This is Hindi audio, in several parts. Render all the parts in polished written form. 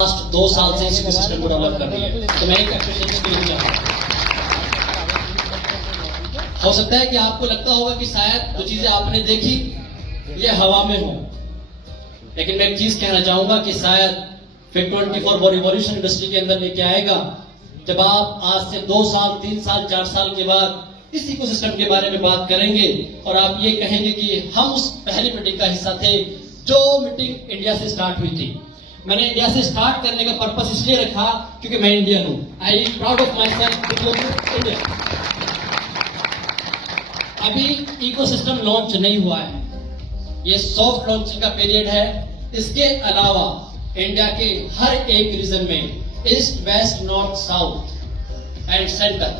लास्ट 2 साल से इस सिस्टम को डेवलप कर रही है, तो मैं एक एप्रिशिएशन के लिए हो सकता है कि आपको लगता होगा कि शायद जो चीजें आपने देखी ये हवा में हो, लेकिन मैं एक चीज कहना चाहूंगा कि शायद फिट 24 वो रिवॉल्यूशन इंडस्ट्री के अंदर लेके आएगा जब आप आज से 2 साल 3 साल 4 साल के बाद इस इकोसिस्टम के बारे में बात करेंगे और आप ये कहेंगे कि हम उस पहली मीटिंग का हिस्सा थे जो मीटिंग इंडिया से स्टार्ट हुई थी। मैंने इंडिया से स्टार्ट करने का पर्पस इसलिए रखा क्योंकि मैं इंडियन हूं। I am proud of my self Indian. अभी इकोसिस्टम लॉन्च नहीं हुआ है, ये सॉफ्ट लॉन्चिंग का पीरियड है। इसके अलावा इंडिया के हर एक रीजन में east west north south and centre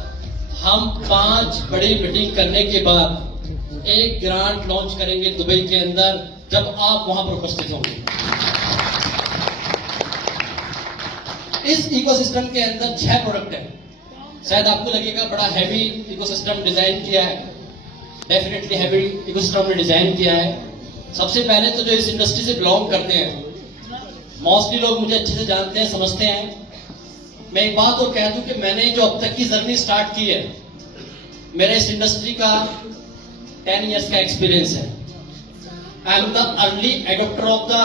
हम 5 बड़ी मीटिंग करने के बाद एक ग्रांट लॉन्च करेंगे दुबई के अंदर, जब आप वहां पर उपस्थित होंगे। इस इकोसिस्टम के अंदर 6 प्रोडक्ट है। शायद आपको लगेगा बड़ा हैवी इकोसिस्टम डिजाइन किया है, डेफिनेटली हैवी इकोसिस्टम ने डिजाइन किया है। सबसे पहले तो जो इस इंडस्ट्री से बिलोंग करते हैं, मोस्टली लोग मुझे अच्छे से जानते हैं, समझते हैं। मैं एक बात और कह दूं कि मैंने जो अब तक की जर्नी स्टार्ट की है, मेरे इस इंडस्ट्री का 10 इयर्स का एक्सपीरियंस है। I am the early adapter of the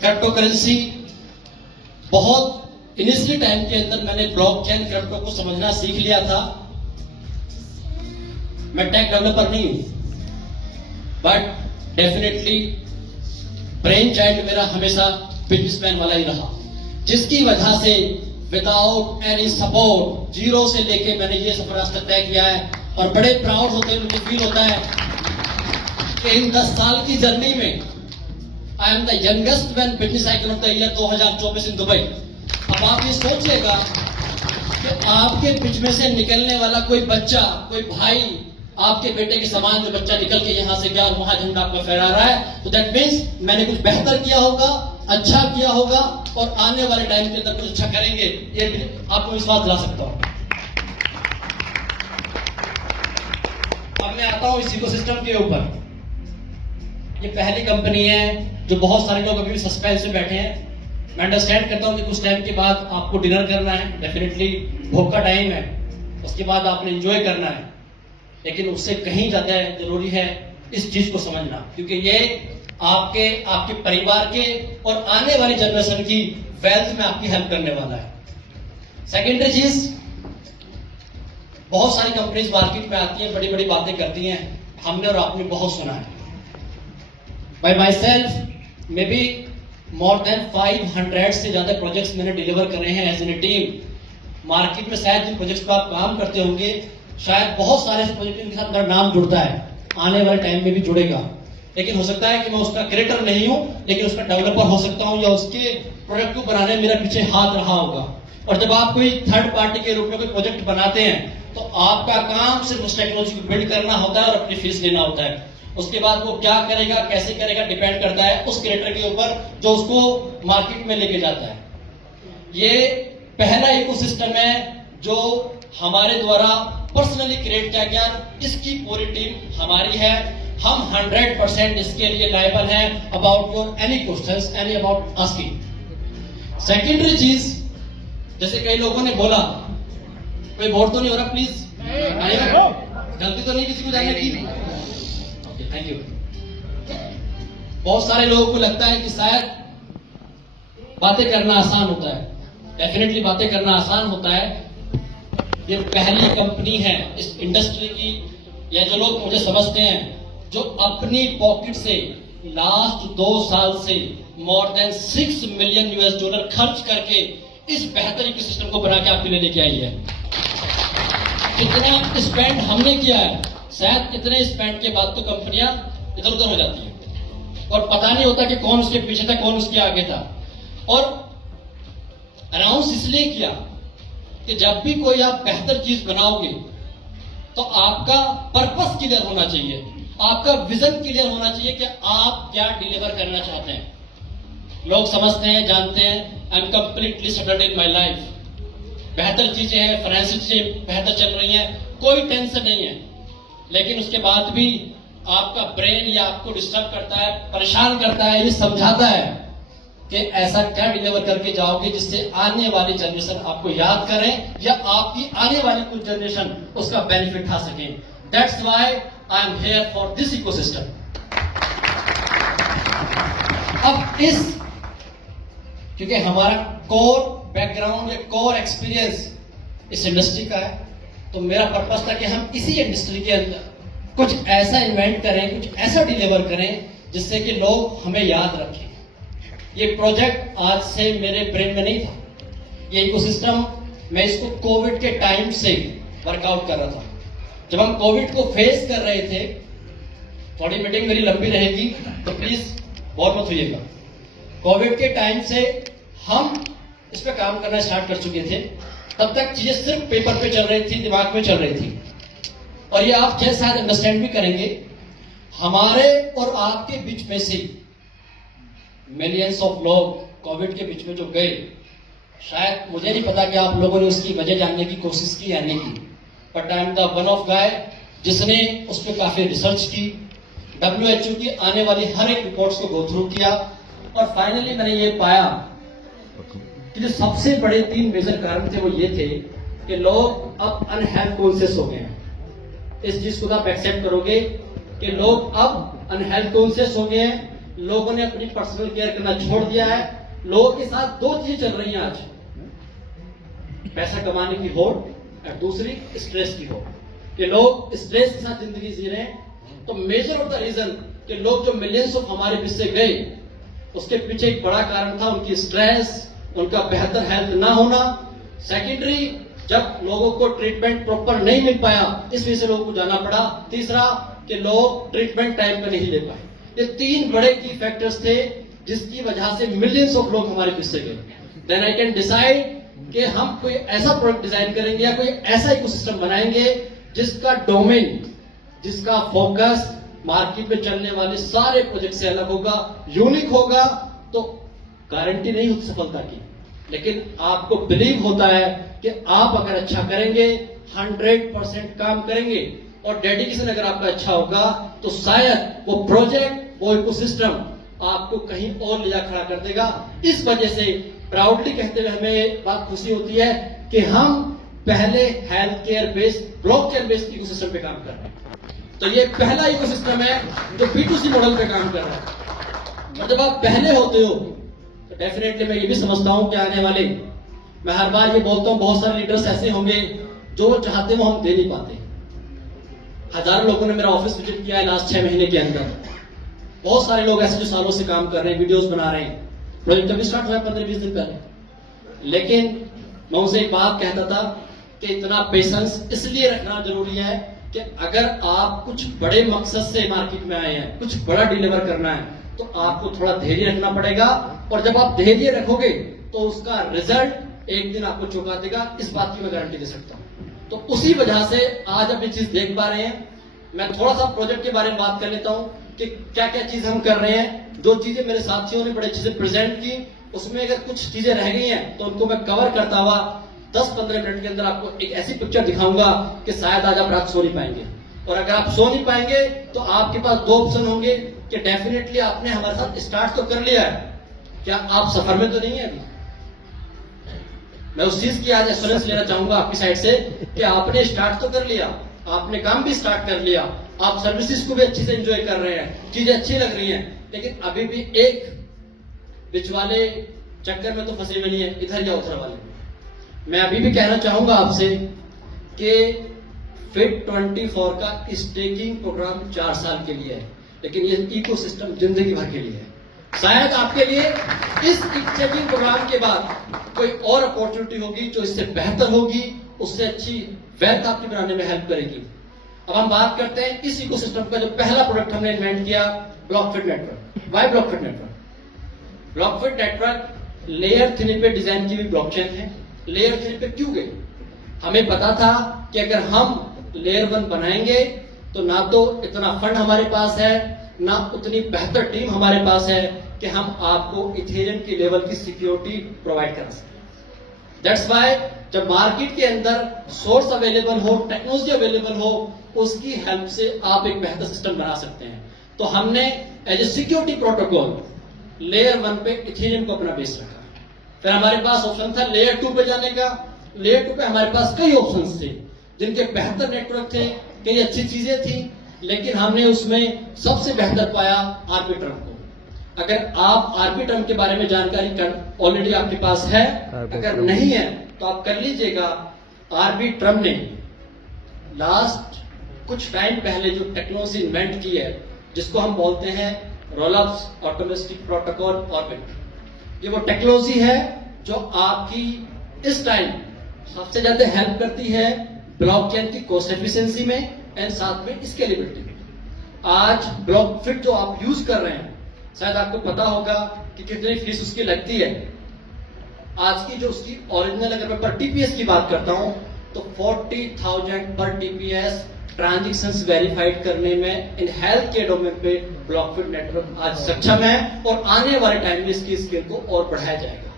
crypto currency. बहुत इनिशियल टाइम के अंदर मैंने ब्लॉकचेन क्रिप्टो को समझना सीख लिया था। मैं टेक डेवलपर नहीं हूं, बट डेफिनेटली ब्रेन चाइल्ड मेरा हमेशा बिजनेसमैन वाला ही रहा, जिसकी वजह से विदाउट एनी सपोर्ट जीरो से लेके मैंने ये सफर आज तक तय किया है। और बड़े प्राउड होते हैं, मुझे फील होता है कि इन 10 साल की जर्नी में I am the youngest man business icon of the year 2024 in Dubai. अब आप ये सोचिएगा कि आपके बीच में से निकलने वाला कोई बच्चा, कोई भाई, आपके बेटे के समान जो बच्चा निकल के यहां से गया और वहां झंडा आपका फहरा रहा है, तो दैट मीन्स मैंने कुछ बेहतर किया होगा, अच्छा किया होगा और आने वाले टाइम के अंदर कुछ अच्छा करेंगे, ये आपको विश्वास दिला सकता हूं। अब मैं आता हूं इस इकोसिस्टम के ऊपर। ये पहली कंपनी है जो बहुत सारे लोग अभी भी सस्पेंस में बैठे हैं। मैं अंडरस्टैंड करता हूं कि कुछ टाइम के बाद आपको डिनर करना है, डेफिनेटली भूख का टाइम है, उसके बाद आपने एंजॉय करना है, लेकिन उससे कहीं ज्यादा जरूरी है इस चीज को समझना, क्योंकि ये आपके परिवार के और आने वाली जनरेशन की वेल्थ में आपकी हेल्प करने वाला है। सेकेंडरी चीज, बहुत सारी कंपनीज मार्केट में आती हैं, बड़ी बड़ी बातें करती हैं, हमने और आपने बहुत सुना है। Bye my self may be more than 500 से ज्यादा प्रोजेक्ट्स मैंने डिलीवर करे हैं एज एन टीम। मार्केट में शायद जिन प्रोजेक्ट्स पर आप काम करते होंगे, शायद बहुत सारे प्रोजेक्ट के साथ मेरा नाम जुड़ता है, आने वाले टाइम में भी जुड़ेगा, लेकिन हो सकता है कि मैं उसका क्रिएटर नहीं हूं, लेकिन उसका डेवलपर हो सकता हूं, या उसके प्रोडक्ट को बनाने में मेरा पीछे हाथ रहा होगा। और जब आप कोई थर्ड पार्टी के रूप में कोई प्रोजेक्ट बनाते हैं, तो आपका काम सिर्फ उस टेक्नोलॉजी को बिल्ड करना होता है और अपनी फीस लेना होता है। उसके बाद वो क्या करेगा, कैसे करेगा, डिपेंड करता है उस क्रिएटर के ऊपर जो उसको मार्केट में लेके जाता है। ये पहला इकोसिस्टम है जो हमारे द्वारा पर्सनली क्रिएट किया गया, इसकी पूरी टीम हमारी है। हम 100% इसके लिए लायबल हैं about your any questions, any about asking. Secondary चीज, जैसे कई लोगों ने बोला, कोई बोर्ड तो नहीं हो रहा प्लीज, गलती तो नहीं किसी को जानने की? Thank you. बहुत सारे लोगों को लगता है कि शायद बातें करना आसान होता है, डेफिनेटली बातें करना आसान होता है। ये पहली कंपनी है इस इंडस्ट्री की, या जो लोग मुझे समझते हैं, जो अपनी पॉकेट से लास्ट 2 साल से मोर देन $6 मिलियन खर्च करके इस बेहतर इकोसिस्टम को बना के आपके लिए लेके आई है। कितना स्पेंड हमने किया है, शायद कितने स्पेंड के बाद तो कंपनियां इधर उधर हो जाती है और पता नहीं होता कि कौन उसके पीछे था, कौन उसके आगे था। और अनाउंस इसलिए किया कि जब भी कोई आप बेहतर चीज बनाओगे तो आपका पर्पस क्लियर होना चाहिए, आपका विजन क्लियर होना चाहिए कि आप क्या डिलीवर करना चाहते हैं। लोग समझते हैं, जानते हैं, I am completely settled in my life, बेहतर चीजें हैं, फाइनेंशियल चीजें बेहतर चल रही हैं, कोई टेंशन नहीं है, लेकिन उसके बाद भी आपका ब्रेन या आपको डिस्टर्ब करता है, परेशान करता है, ये समझाता है कि ऐसा क्या डिलीवर करके जाओगे जिससे आने वाली जनरेशन आपको याद करें या आपकी आने वाली कुछ जनरेशन उसका बेनिफिट उठा सके। That's why I am here for this ecosystem. अब इस क्योंकि हमारा कोर बैकग्राउंड या कोर एक्सपीरियंस इस इंडस्ट्री का है, तो मेरा पर्पस था कि हम इसी इंडस्ट्री के अंदर कुछ ऐसा इन्वेंट करें, कुछ ऐसा डिलीवर करें जिससे कि लोग हमें याद रखें। ये प्रोजेक्ट आज से मेरे ब्रेन में नहीं था, ये इकोसिस्टम मैं इसको कोविड के टाइम से वर्कआउट कर रहा था। जब हम कोविड को फेस कर रहे थे, थोड़ी मीटिंग मेरी लंबी रहेगी तो प्लीज बोर मत होइएगा। कोविड के टाइम से हम इस पर काम करना स्टार्ट कर चुके थे। तब तक चीजें सिर्फ पेपर पे चल रही थी, दिमाग में चल रही थी। और ये आप शायद अंडरस्टैंड भी करेंगे, हमारे और आपके बीच में से मिलियंस ऑफ लोग कोविड के बीच में जो गए, शायद मुझे नहीं पता कि आप लोगों ने उसकी वजह जानने की कोशिश की या नहीं की, but I am the one of guy जिसने उस पर काफी रिसर्च की, WHO की आने वाली हर एक रिपोर्ट्स को गो थ्रू किया, और फाइनली मैंने ये पाया कि जो सबसे बड़े 3 मेजर कारण थे वो ये थे कि लोग अब अनहेल्थ कॉन्शियस हो गए हैं। इस चीज को आप एक्सेप्ट करोगे कि लोग अब अनहेल्थ कॉन्शियस हो गए हैं, लोगों ने अपनी पर्सनल केयर करना छोड़ दिया है। लोगों के साथ 2 चीजें चल रही हैं आज, पैसा कमाने की होड़ और दूसरी स्ट्रेस की होड़, कि लोग स्ट्रेस के साथ जिंदगी जी रहे हैं। तो मेजर ऑफ द रीजन कि लोग जो मिलियंस ऑफ हमारे बीच से गए, उसके पीछे एक बड़ा कारण था उनकी स्ट्रेस, उनका बेहतर हेल्थ ना होना। सेकेंडरी, जब लोगों को ट्रीटमेंट प्रॉपर नहीं मिल पाया, इस वजह से लोगों को जाना पड़ा। तीसरा कि लोग ट्रीटमेंट टाइम पर नहीं ले पाए। ये 3 बड़े की फैक्टर्स थे जिसकी वजह से मिलियंस ऑफ लोग हमारे बीच से गए। देन आई कैन डिसाइड कि हम कोई ऐसा प्रोडक्ट डिजाइन करेंगे या कोई ऐसा इकोसिस्टम बनाएंगे जिसका डोमेन, जिसका फोकस मार्केट में चलने वाले सारे प्रोजेक्ट से अलग होगा, यूनिक होगा। तो गारंटी नहीं होती सफलता की, लेकिन आपको बिलीव होता है कि आप अगर अच्छा करेंगे, 100% काम करेंगे और डेडिकेशन अगर आपका अच्छा होगा, तो शायद वो प्रोजेक्ट, वो इकोसिस्टम आपको कहीं और ले जा खड़ा कर देगा। इस वजह से प्राउडली कहते हुए हमें बात खुशी होती है कि हम पहले health care based, blockchain based ecosystem पे काम कर रहे हैं। तो ये पहला इकोसिस्टम है जो B2C मॉडल पे काम कर रहा है। और जब आप पहले होते हो तो डेफिनेटली मैं ये भी समझता हूं कि आने वाले, मैं हर बार ये बोलता हूं, बहुत सारे लीडर्स ऐसे होंगे जो वो चाहते वो हम दे नहीं पाते। हजारों लोगों ने मेरा ऑफिस विजिट किया है लास्ट 6 महीने के अंदर। बहुत सारे लोग ऐसे जो सालों से काम कर रहे हैं, वीडियोस बना रहे हैं। प्रोजेक्ट अभी स्टार्ट हुआ है 15-20 दिन पहले, लेकिन मैं उनसे एक बात कहता था कि इतना पेशेंस इसलिए रखना जरूरी है कि अगर आप कुछ बड़े मकसद से मार्केट में आए हैं, कुछ बड़ा डिलीवर करना है, तो आपको थोड़ा धैर्य रखना पड़ेगा। और जब आप धैर्य रखोगे तो उसका रिजल्ट एक दिन आपको चौंका देगा, इस बात की मैं गारंटी दे सकता हूं। तो उसी वजह से आज आप ये चीज देख पा रहे हैं। मैं थोड़ा सा प्रोजेक्ट के बारे में बात कर लेता हूं कि क्या क्या चीज हम कर रहे हैं। 2 चीजें मेरे साथियों ने बड़े अच्छे से प्रेजेंट की, उसमें अगर कुछ चीजें रह गई हैं तो उनको मैं कवर करता हुआ 10-15 मिनट के अंदर आपको एक ऐसी पिक्चर दिखाऊंगा कि शायद आज आप रात सो नहीं पाएंगे। और अगर आप सो नहीं पाएंगे तो आपके पास 2 ऑप्शन होंगे कि डेफिनेटली आपने हमारे साथ स्टार्ट तो कर लिया है, क्या आप सफर में तो नहीं है अभी। मैं उस चीज की आज एश्योरेंस लेना चाहूंगा आपकी साइड से कि आपने स्टार्ट तो कर लिया, आपने काम भी स्टार्ट कर लिया, आप सर्विसेज को भी अच्छे से एंजॉय कर रहे हैं, चीजें अच्छी लग रही हैं, लेकिन अभी भी एक बीच वाले चक्कर में तो फंसे हुए नहीं है, इधर या उधर वाले। मैं अभी भी कहना चाहूंगा आपसे कि फिट 24 का स्टेकिंग प्रोग्राम 4 साल के लिए है, लेकिन ये इकोसिस्टम जिंदगी भर के लिए है। शायद आपके लिए इस स्टेकिंग प्रोग्राम के बाद कोई और अपॉर्चुनिटी होगी जो इससे बेहतर होगी, उससे अच्छी वेल्थ आपकी बनाने में हेल्प करेगी। अब हम बात करते हैं इस इकोसिस्टम का जो पहला प्रोडक्ट हमने इन्वेंट किया, Blockfit network. Why Blockfit network? Blockfit network layer 3 पे डिजाइन की हुई ब्लॉकचेन है। लेयर 3 पे क्यों गई? हमें पता था कि अगर हम लेयर 1 बनाएंगे तो ना तो इतना फंड हमारे पास है, ना उतनी बेहतर टीम हमारे पास है कि हम आपको इथेरियम की लेवल की सिक्योरिटी प्रोवाइड कर सकें। दैट्स व्हाई जब मार्केट के अंदर सोर्स अवेलेबल हो, टेक्नोलॉजी अवेलेबल हो, उसकी हेल्प से आप एक बेहतर सिस्टम बना सकते हैं। तो हमने as a security protocol layer 1 पे इथेरियम को अपना बेस रखा। फिर हमारे पास ऑप्शन था लेयर 2 पे जाने का। लेयर 2 पे हमारे पास कई ऑप्शंस थे जिनके बेहतर नेटवर्क थे, कई अच्छी चीजें थी, लेकिन हमने उसमें सबसे बेहतर पाया आर्बिट्रम को। अगर आप आर्बिट्रम के बारे में जानकारी ऑलरेडी आपके पास है, अगर नहीं है तो आप कर लीजिएगा। आर्बिट्रम ने लास्ट कुछ टाइम पहले जो टेक्नोलॉजी इन्वेंट की है, जिसको हम बोलते हैं रोल-अप्स ऑटोमेटिक प्रोटोकॉल ऑर्बिट, ये वो टेक्नोलॉजी है जो आपकी इस टाइम सबसे ज्यादा हेल्प करती है ब्लॉकचेन की कॉस्ट एफिशिएंसी में एंड साथ में स्केलेबिलिटी में। आज ब्लॉकफिट जो आप यूज कर रहे हैं, शायद आपको पता होगा कि कितनी फीस उसकी लगती है। आज की जो उसकी ओरिजिनल, अगर मैं पर टीपीएस की बात करता हूं तो 40,000 पर टीपीएस ट्रांजैक्शंस वेरीफाइड करने में इन हेल्थ के डोमेन पे ब्लॉकफिट नेटवर्क आज सक्षम है और आने वाले टाइम में इसकी स्केल को और बढ़ाया जाएगा।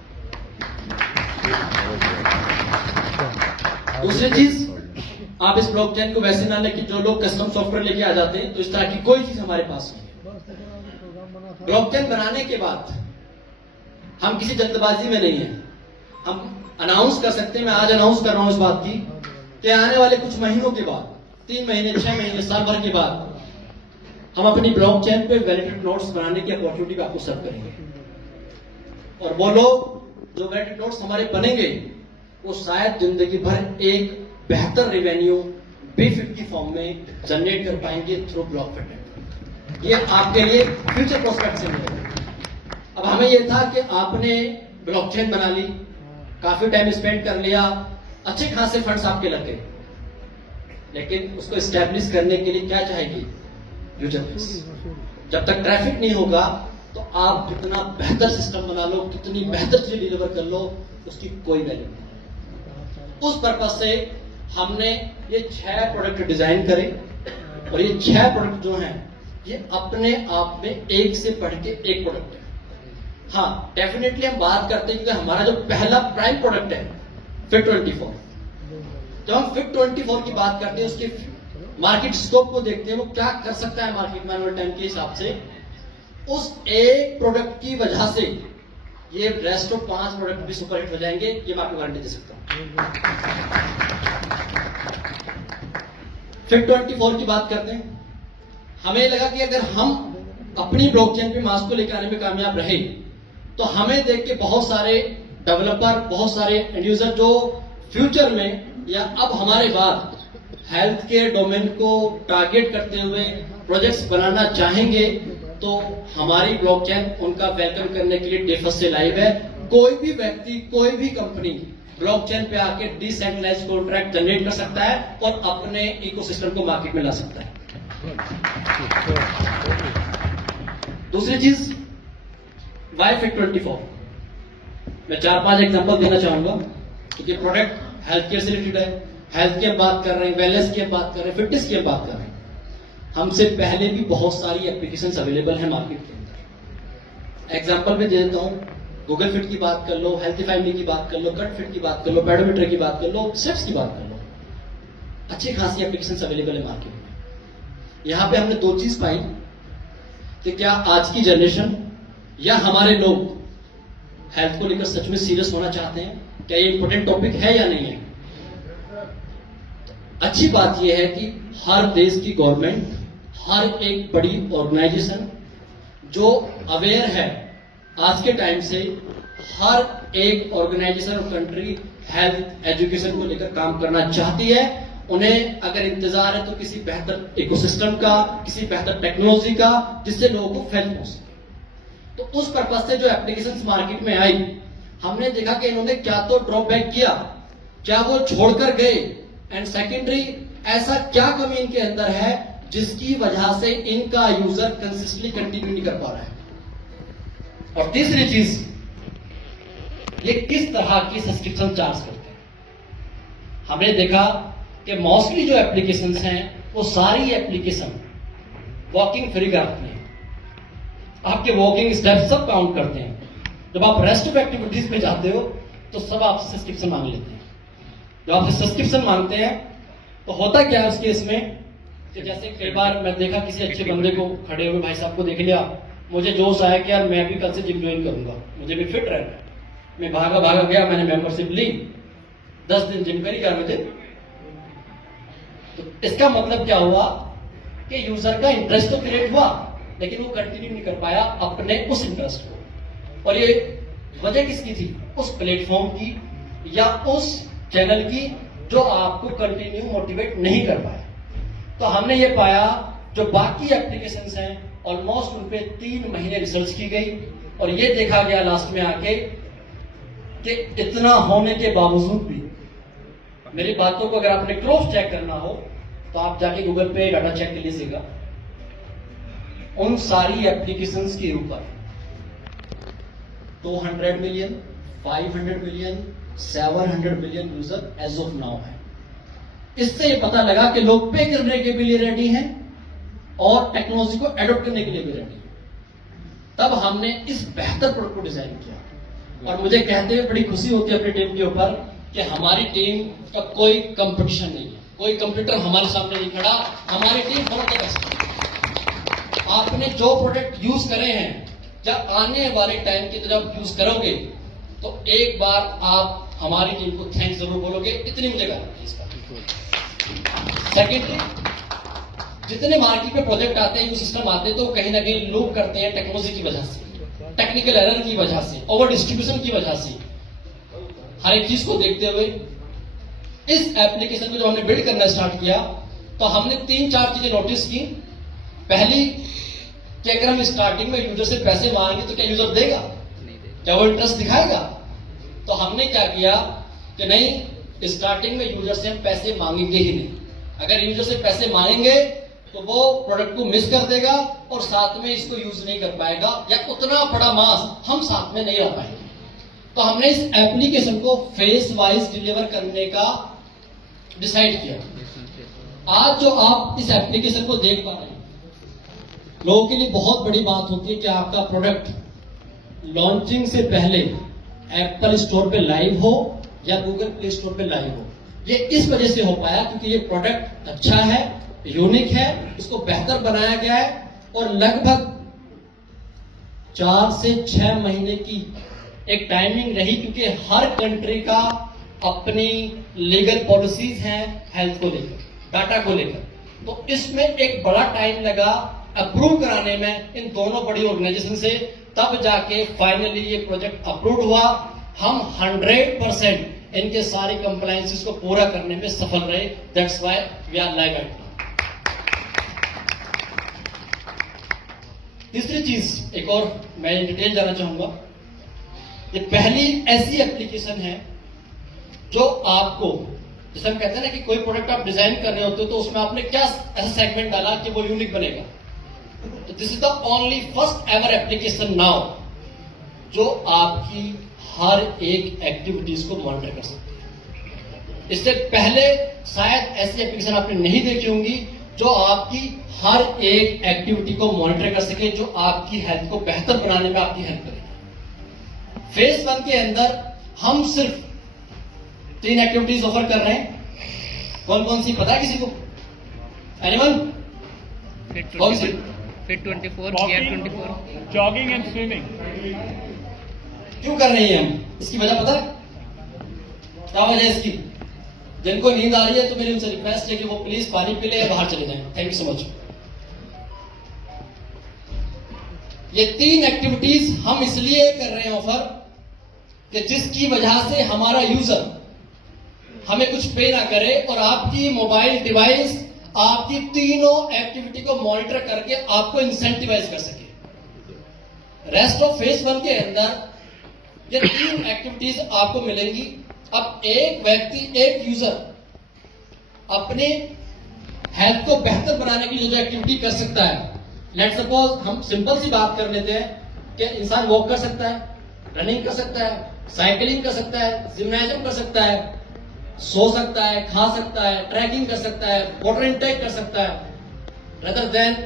दूसरी चीज, आप इस ब्लॉकचेन को वैसे ना लेके जो लोग कस्टम सॉफ्टवेयर लेके आ जाते हैं, तो इस तरह की कोई चीज हमारे पास नहीं है। ब्लॉकचेन बनाने के बाद हम किसी जल्दबाजी में नहीं है। हम अनाउंस कर सकते हैं, मैं आज अनाउंस कर रहा हूं इस बात की कि आने वाले कुछ महीनों के बाद, 3 महीने, 6 महीने, साल भर के बाद हम अपनी ब्लॉकचेन पे वैलिडेटेड नोट्स बनाने की अपॉर्चुनिटी आपको सर्व करेंगे। और वो लोग जो वैलिडेटेड नोट्स हमारे बनेंगे, वो शायद जिंदगी भर एक बेहतर रेवेन्यू B50 की फॉर्म में जनरेट कर पाएंगे थ्रू ब्लॉकफिट नेटवर्क। ये आपके लिए फ्यूचर प्रोस्पेक्ट से मिलेगा। अब हमें यह था कि आपने ब्लॉकचेन बना ली, काफी टाइम स्पेंड कर लिया, अच्छे खासे फंड्स आपके लग गए, लेकिन उसको एस्टैब्लिश करने के लिए क्या चाहेगी? User base. जब तक ट्रैफिक नहीं होगा तो आप कितना बेहतर सिस्टम बना लो, कितनी बेहतर चीजें डिलीवर कर लो, उसकी कोई वैल्यू नहीं। उस पर्पज से हमने ये 6 प्रोडक्ट डिजाइन करे और ये 6 प्रोडक्ट जो हैं ये अपने आप में एक से बढ़ के एक प्रोडक्ट है। हाँ, डेफिनेटली हम बात करते हैं कि हमारा जो पहला प्राइम प्रोडक्ट है Fit24, जब हम Fit24 की बात करते हैं, उसके मार्केट स्कोप को देखते हैं, वो क्या कर सकता है मार्केट में आने टाइम के हिसाब से, उस एक प्रोडक्ट की वजह से ये रेस्ट ऑफ 5 प्रोडक्ट भी सुपरहिट हो जाएंगे, ये मैं आपको गारंटी दे सकता हूं। Fit24 की बात करते हैं, हमें लगा कि अगर हम अपनी ब्लॉकचेन पे मास को लेकर आने में कामयाब रहे तो हमें देख के बहुत सारे डेवलपर, बहुत सारे एंड यूजर जो फ्यूचर में या अब हमारे बाद हेल्थ केयर डोमेन को टारगेट करते हुए प्रोजेक्ट्स बनाना चाहेंगे, तो हमारी ब्लॉकचेन उनका वेलकम करने के लिए डे फर्स्ट से लाइव है। कोई भी व्यक्ति, कोई भी कंपनी ब्लॉकचेन पे आके डिसेंट्रलाइज्ड कॉन्ट्रैक्ट जनरेट कर सकता है और अपने इकोसिस्टम को मार्केट में ला सकता है। दूसरी चीज, वाई Fit24, मैं 4-5 एग्जांपल देना चाहूंगा क्योंकि प्रोडक्ट हेल्थ केयर से रिलेटेड है। हेल्थ की हम बात कर रहे हैं, वेलनेस की हम बात कर रहे हैं, फिटनेस की हम बात कर रहे हैं। हमसे पहले भी बहुत सारी एप्लीकेशंस अवेलेबल है मार्केट के अंदर। एग्जांपल भी दे देता हूं, गूगल फिट की बात कर लो, हेल्थ फैमिली की बात कर लो, कट फिट की बात कर लो, पेडोमीटर की बात कर लो, स्टेप्स की बात कर लो। अच्छी खासी एप्लीकेशंस अवेलेबल है मार्केट में। यहां पे हमने 2 चीज पाई कि क्या आज की जनरेशन या हमारे लोग हेल्थ को लेकर सच में सीरियस होना चाहते हैं, क्या ये इंपॉर्टेंट टॉपिक है या नहीं है। अच्छी बात यह है कि हर देश की गवर्नमेंट, हर एक बड़ी ऑर्गेनाइजेशन जो अवेयर है आज के टाइम से, हर एक ऑर्गेनाइजेशन और कंट्री हेल्थ एजुकेशन को लेकर काम करना चाहती है। उन्हें अगर इंतजार है तो किसी बेहतर इकोसिस्टम का, किसी बेहतर टेक्नोलॉजी का, जिससे लोगों को फायदा हो सके। तो उस पर्पज से जो एप्लीकेशंस मार्केट में आई, हमने देखा कि इन्होंने क्या तो ड्रॉबैक किया, क्या वो छोड़कर गए, एंड सेकेंडरी ऐसा क्या कमी इनके अंदर है जिसकी वजह से इनका यूजर कंसिस्टेंटली कंटिन्यू नहीं कर पा रहा है। और तीसरी चीज, ये किस तरह की सब्सक्रिप्शन चार्ज करते हैं। हमने देखा कि मोस्टली जो एप्लीकेशंस हैं वो सारी एप्लीकेशन वॉकिंग फ्री करते हैं, आपके वॉकिंग स्टेप्स सब काउंट करते हैं। जब आप रेस्ट ऑफ एक्टिविटीज पे जाते हो तो सब आपसे सब्सक्रिप्शन मांग लेते हैं। जब आपसे सब्सक्रिप्शन मांगते हैं तो होता क्या है उस केस में कि जैसे कई बार मैं देखा किसी अच्छे बंदे को खड़े हुए भाई साहब को देख लिया, मुझे जोश आया कि यार मैं भी कल से जिम ज्वाइन करूंगा, मुझे भी फिट रहना है। मैं भागा भागा गया, मैंने मेंबरशिप ली, 10 दिन जिम करी, 11वें दिन। तो इसका मतलब क्या हुआ कि यूजर का इंटरेस्ट तो क्रिएट हुआ, लेकिन वो कंटिन्यू नहीं कर पाया अपने उस इंटरेस्ट को। और ये वजह किसकी थी? उस प्लेटफॉर्म की या उस चैनल की जो आपको कंटिन्यू मोटिवेट नहीं कर पाया। तो हमने ये पाया जो बाकी एप्लीकेशंस हैं ऑलमोस्ट उन पे 3 महीने रिसर्च की गई और ये देखा गया लास्ट में आके कि इतना होने के बावजूद भी, मेरी बातों को अगर आपने क्रॉस चेक करना हो तो आप जाके गूगल पे डाटा चेक कर लीजिएगा, उन सारी एप्लीकेशंस के ऊपर 200 million, 500 million, 700 million user as of now है। इससे ये पता लगा कि लोग पे करने के लिए रेडी हैं और टेक्नोलॉजी को एडॉप्ट करने के लिए भी रेडी हैं। तब हमने इस बेहतर प्रोडक्ट को डिजाइन किया और मुझे कहते हुए बड़ी खुशी होती है अपनी टीम के ऊपर कि हमारी टीम का कोई कंपटीशन नहीं है, कोई कंप्यूटर हमारे सामने नहीं खड़ा, हमारी टीम बहुत बेस्ट। आपने जो प्रोडक्ट यूज करे हैं, जब आने वाले टाइम की जब यूज करोगे तो एक बार आप हमारी टीम को थैंक्स जरूर बोलोगे, इतनी मुझे गारंटी है इसका। सेकेंडली, जितने मार्केट में प्रोजेक्ट आते हैं, सिस्टम आते हैं, तो कहीं ना कहीं लोग करते हैं टेक्नोलॉजी की वजह से, टेक्निकल एरर की वजह से, ओवर डिस्ट्रीब्यूशन की वजह से। हर एक चीज को देखते हुए इस एप्लीकेशन को जब हमने बिल्ड करना स्टार्ट किया तो हमने 3-4 चीजें नोटिस की। पहली कि अगर हम स्टार्टिंग में यूजर से पैसे मांगेंगे तो क्या यूजर देगा? क्या वो इंटरेस्ट दिखाएगा? तो हमने क्या किया कि नहीं, स्टार्टिंग में यूजर से हम पैसे मांगेंगे ही नहीं। अगर यूजर से पैसे मांगेंगे तो वो प्रोडक्ट को मिस कर देगा और साथ में इसको यूज नहीं कर पाएगा या उतना बड़ा मास हम साथ में नहीं ला पाएंगे। तो हमने इस एप्लीकेशन को फेस वाइज डिलीवर करने का डिसाइड किया। आज जो आप इस एप्लीकेशन को देख पा रहे हैं, लोगों के लिए बहुत बड़ी बात होती है कि आपका प्रोडक्ट लॉन्चिंग से पहले एप्पल स्टोर पे लाइव हो या गूगल प्ले स्टोर पे लाइव हो। ये इस वजह से हो पाया क्योंकि ये प्रोडक्ट अच्छा है, यूनिक है, इसको बेहतर बनाया गया है और लगभग 4 से 6 महीने की एक टाइमिंग रही क्योंकि हर कंट्री का अपनी लीगल पॉलिसीज हैं हेल्थ को लेकर, डाटा को लेकर। तो इसमें एक बड़ा टाइम लगा अप्रूव कराने में इन दोनों बड़ी ऑर्गेनाइजेशन से, तब जाके फाइनली ये प्रोजेक्ट अप्रूव हुआ। हम 100% इनके सारी कंप्लायंसेस को पूरा करने में सफल रहे। That's why we are like it. तीसरी चीज एक और मैं डिटेल जाना चाहूंगा, ये पहली ऐसी एप्लीकेशन है जो आपको, जैसे हम कहते हैं ना कि कोई प्रोडक्ट आप डिजाइन कर रहे होते हो तो उसमें आपने क्या ऐसा सेगमेंट डाला कि वो यूनिक बनेगा। तो this is the only first ever application now जो आपकी हर एक एक्टिविटीज को मॉनिटर कर सकती है। इससे पहले शायद ऐसी एप्लीकेशन आपने नहीं देखी होंगी जो आपकी हर एक एक्टिविटी को मॉनिटर कर सके, जो आपकी हेल्थ को बेहतर बनाने में आपकी हेल्प करेगी। फेज 1 के अंदर हम सिर्फ 3 एक्टिविटीज ऑफर कर रहे हैं। कौन कौन सी पता है किसी को? एनीवन? कौन सी? Fit 24, Gear 24, jogging and swimming. क्यों कर रहे हैं हम? इसकी वजह पता है? क्या वजह है इसकी? जिनको नींद आ रही है तो मेरी उनसे रिक्वेस्ट है कि वो प्लीज पानी पी ले या बाहर चले जाएं। Thank you so much. ये 3 एक्टिविटीज हम इसलिए कर रहे हैं ऑफर कि जिसकी वजह से हमारा यूजर हमें कुछ पे ना करे और आपकी मोबाइल डिवाइस आपकी तीनों एक्टिविटी को मॉनिटर करके आपको इंसेंटिवाइज कर सके। रेस्ट ऑफ फेज 1 के अंदर ये 3 एक्टिविटीज आपको मिलेंगी। अब एक व्यक्ति, एक यूजर अपने हेल्थ को बेहतर बनाने के लिए जो एक्टिविटी कर सकता है, लेट सपोज हम सिंपल सी बात कर लेते हैं कि इंसान वॉक कर सकता है, रनिंग कर सकता है, साइकिलिंग कर सकता है, जिम्नाजियम कर सकता है, सो सकता है, खा सकता है, ट्रैकिंग कर सकता है, वाटर इनटेक कर सकता है। Rather than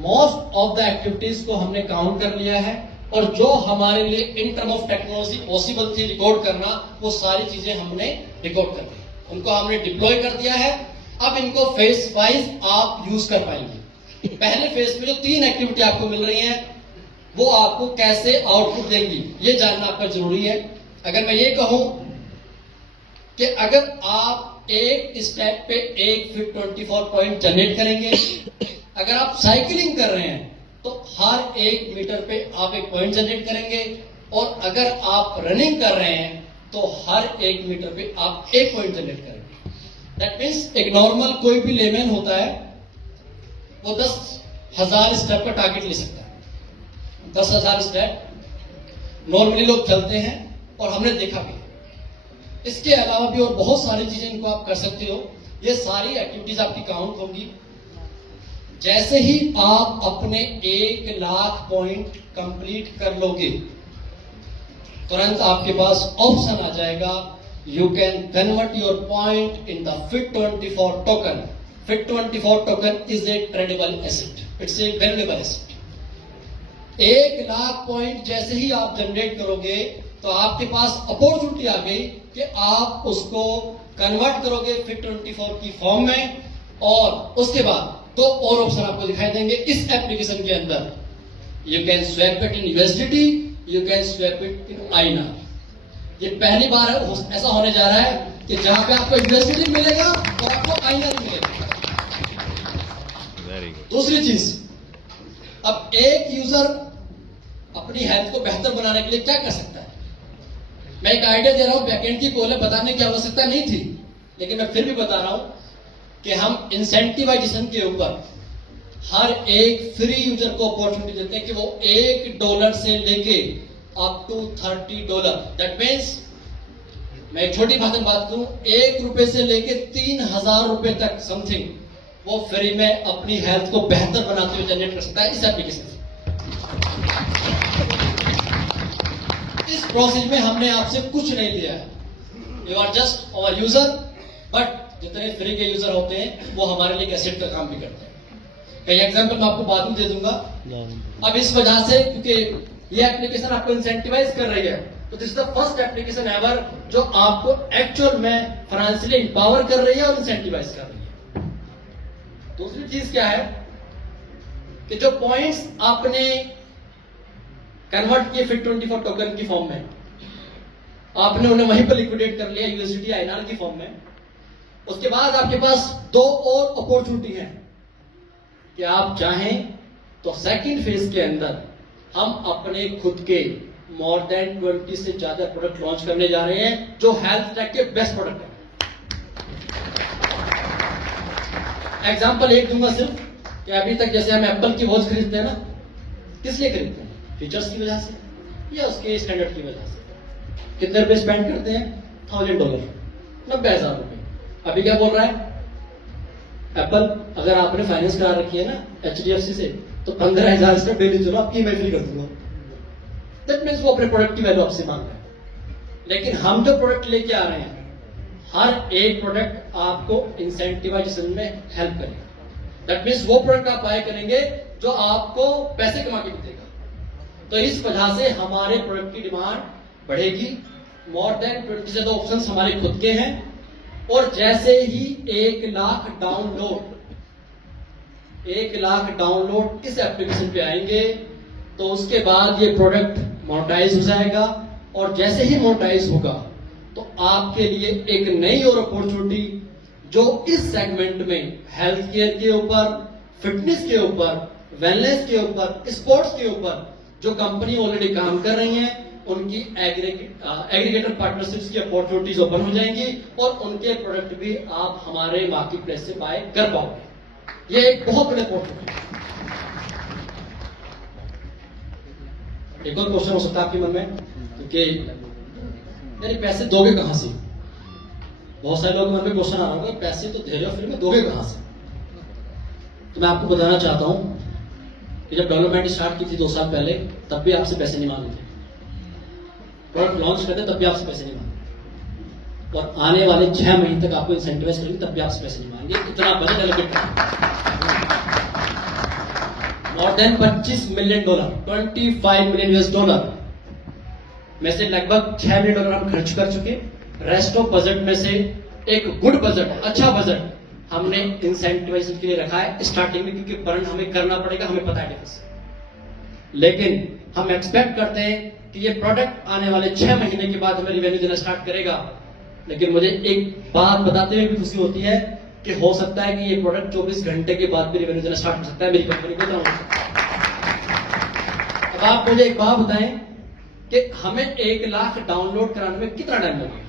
most of the activities को हमने काउंट कर लिया है और जो हमारे लिए इन टर्म ऑफ टेक्नोलॉजी पॉसिबल थी रिकॉर्ड करना, वो सारी चीजें हमने रिकॉर्ड कर दी, उनको हमने डिप्लॉय कर दिया है। अब इनको फेज वाइज आप यूज कर पाएंगे। पहले फेज में जो 3 एक्टिविटी आपको मिल रही हैं, वो आपको कैसे आउटपुट देंगी, ये जानना आपका जरूरी है। अगर मैं ये कहूं कि अगर आप एक स्टेप पे 1 फीट 24 पॉइंट जनरेट करेंगे, अगर आप साइकिलिंग कर रहे हैं तो हर 1 मीटर पे आप 1 पॉइंट जनरेट करेंगे, और अगर आप रनिंग कर रहे हैं तो हर 1 मीटर पे आप 1 पॉइंट जनरेट करेंगे। दैट मीन्स एक नॉर्मल कोई भी लेमैन होता है वो 10,000 स्टेप का टारगेट ले सकता है। 10,000 स्टेप नॉर्मली लोग चलते हैं और हमने देखा भी। इसके अलावा भी और बहुत सारी चीजें इनको आप कर सकते हो। ये सारी एक्टिविटीज आपकी काउंट होंगी। जैसे ही आप अपने 1 लाख पॉइंट कंप्लीट कर लोगे, तुरंत आपके पास ऑप्शन आ जाएगा, you can convert your point in the FIT24 token. FIT24 token is a tradable asset, it's a valuable asset. 1 lakh point जैसे ही आप जनरेट करोगे तो आपके पास अपॉर्चुनिटी आ गई कि आप उसको कन्वर्ट करोगे FIT24 की फॉर्म में, और उसके बाद 2 और ऑप्शन आपको दिखाई देंगे इस एप्लीकेशन के अंदर। You can swap it in USDT, you can swap it in INR। ये पहली बार है ऐसा होने जा रहा है कि जहां पे आपको USDT मिलेगा और आपको INR मिलेगा। दूसरी चीज, अब एक यूजर अपनी हेल्थ को बेहतर बनाने के लिए क्या कर सकता है? मैं एक आइडिया दे रहा हूं, बैकएंड की कॉल है, बताने की आवश्यकता नहीं थी, लेकिन मैं फिर भी बता रहा हूं कि हम इंसेंटिवाइजेशन के ऊपर हर एक फ्री यूजर को अपॉर्चुनिटी देते हैं कि वो $1 से लेके अप टू $30। दैट मीन्स मैं एक छोटी भाषा में बात करूं, ₹1 से लेके 3,000 रुपए तक समथिंग वो फ्री में अपनी हेल्थ को बेहतर बनाते हुए जनरेट कर सकता है इस एप्लीकेशन से। इस प्रोसेस में हमने आपसे कुछ नहीं लिया है, you are just our user, but जितने फ्री के यूजर होते हैं वो हमारे लिए एसेट का काम भी करते हैं। कई एग्जांपल मैं आपको बाद में दे दूंगा। अब इस वजह से, क्योंकि ये एप्लीकेशन आपको इंसेंटिवाइज कर रही है, तो this is the first application ever जो आपको एक्चुअल में फाइनेंशियली इंपावर कर रही है और इंसेंटिवाइज कर रही है। दूसरी चीज क्या है कि जो पॉइंट्स आपने कन्वर्ट किए FIT24 टोकन की फॉर्म में, आपने उन्हें वहीं पर लिक्विडेट कर लिया USDT INR की फॉर्म में। उसके बाद आपके पास 2 और अपॉर्चुनिटी है कि आप चाहें तो सेकंड फेज के अंदर हम अपने खुद के मोर देन 20 से ज्यादा प्रोडक्ट लॉन्च करने जा रहे हैं जो हेल्थ टेक के बेस्ट प्रोडक्ट है। एग्जांपल एक दूंगा सिर्फ कि अभी तक जैसे हम एप्पल की वॉच खरीदते हैं ना, किस लिए खरीदते हैं? फीचर्स की वजह से या उसके स्टैंडर्ड की वजह से। कितने रुपए स्पेंड करते हैं? $1,000, 90,000 रुपए। अभी क्या बोल रहा है एप्पल, अगर आपने फाइनेंस करा रखी है ना HDFC से, तो 15,000 इसका डेली चलो आपकी ईएमआई फ्री कर दूंगा। दैट मीन्स वो अपने प्रोडक्ट की वैल्यू आपसे मांग रहा है। लेकिन हम जो प्रोडक्ट लेके आ रहे हैं, हर एक प्रोडक्ट आपको इंसेंटिवाइजेशन में हेल्प करेगा। दैट मीन्स वो प्रोडक्ट आप बाय करेंगे जो आपको पैसे कमा के देगा। तो इस वजह से हमारे प्रोडक्ट की डिमांड बढ़ेगी। मोर देन 20 से ज्यादा ऑप्शंस हमारे खुद के हैं, और जैसे ही 1 लाख डाउनलोड इस एप्लीकेशन पे आएंगे तो उसके बाद ये प्रोडक्ट मोनेटाइज हो जाएगा, और जैसे ही मोनेटाइज होगा तो आपके लिए एक नई और अपॉर्चुनिटी जो इस सेगमेंट में हेल्थ केयर के ऊपर, फिटनेस के ऊपर, वेलनेस के ऊपर, स्पोर्ट्स के ऊपर जो कंपनी ऑलरेडी काम कर रही हैं, उनकी एग्रीगेटर पार्टनरशिप्स की अपॉर्चुनिटीज ओपन हो जाएंगी, और उनके प्रोडक्ट भी आप हमारे मार्केट प्लेस से बाय कर पाओगे। ये एक बहुत बड़े अपॉर्चुनिटी। एक और क्वेश्चन हो सकता है आपके मन में, क्योंकि यानी पैसे दोगे कहां से? बहुत सारे लोगों के मन में क्वेश्चन आ रहा होगा, पैसे तो दे रहे हो, फिर में दोगे कहां से? तो मैं आपको बताना चाहता हूं कि जब डेवलपमेंट स्टार्ट की थी 2 साल पहले, तब भी आपसे पैसे नहीं मांगे थे। प्रोडक्ट लॉन्च करते तब भी आपसे पैसे नहीं मांगे, और आने वाले 6 महीने तक आपको इंसेंटिवाइज करेंगे तब भी आपसे पैसे नहीं मांगे। इतना बजट एलोकेट करेंगे। More than $25 million, $25 million US में से लगभग $6 मिलियन हम खर्च कर चुके। रेस्ट ऑफ बजट में से एक गुड बजट, अच्छा बजट हमने इंसेंटिवाइजेशन के लिए रखा है स्टार्टिंग में, क्योंकि बर्न हमें करना पड़ेगा, हमें पता है डिफरेंस। लेकिन हम एक्सपेक्ट करते हैं कि ये प्रोडक्ट आने वाले 6 महीने के बाद हमें रिवेन्यू देना स्टार्ट करेगा। लेकिन मुझे एक बात बताते हुए भी खुशी होती है कि हो सकता है कि ये प्रोडक्ट 24 घंटे के बाद भी रिवेन्यू देना स्टार्ट कर सकता है मेरी कंपनी को। अब आप मुझे एक बात बताएं कि हमें 1 लाख डाउनलोड कराने में कितना टाइम लगेगा?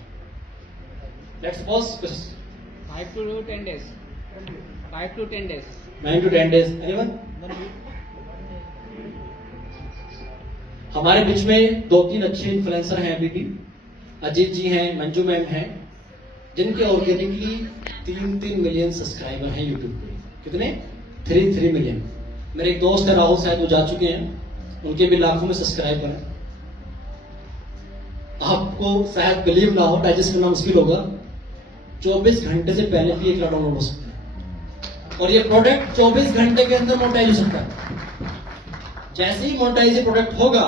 Let's suppose 5 to 10 days. 5 to 10 days. 9 to 10 days। Anyone? हमारे बीच में 2-3 अच्छे इन्फ्लुएंसर हैं अभी भी। अजीत जी हैं, मंजू मैम हैं, जिनके ऑर्गेनिकली 3 मिलियन सब्सक्राइबर हैं यूट्यूब पे। कितने? 3 मिलियन। मेरे एक दोस्त है राहुल, शायद वो जा चुके हैं, उनके भी लाखों में सब्सक्राइबर हैं। आपको शायद बिलीव ना हो, डाइजेस्ट करना मुश्किल होगा, 24 घंटे से पहले भी 1 लाख डाउनलोड हो सकता है और ये प्रोडक्ट 24 घंटे के अंदर मोनेटाइज हो सकता है। जैसे ही मोनेटाइज प्रोडक्ट होगा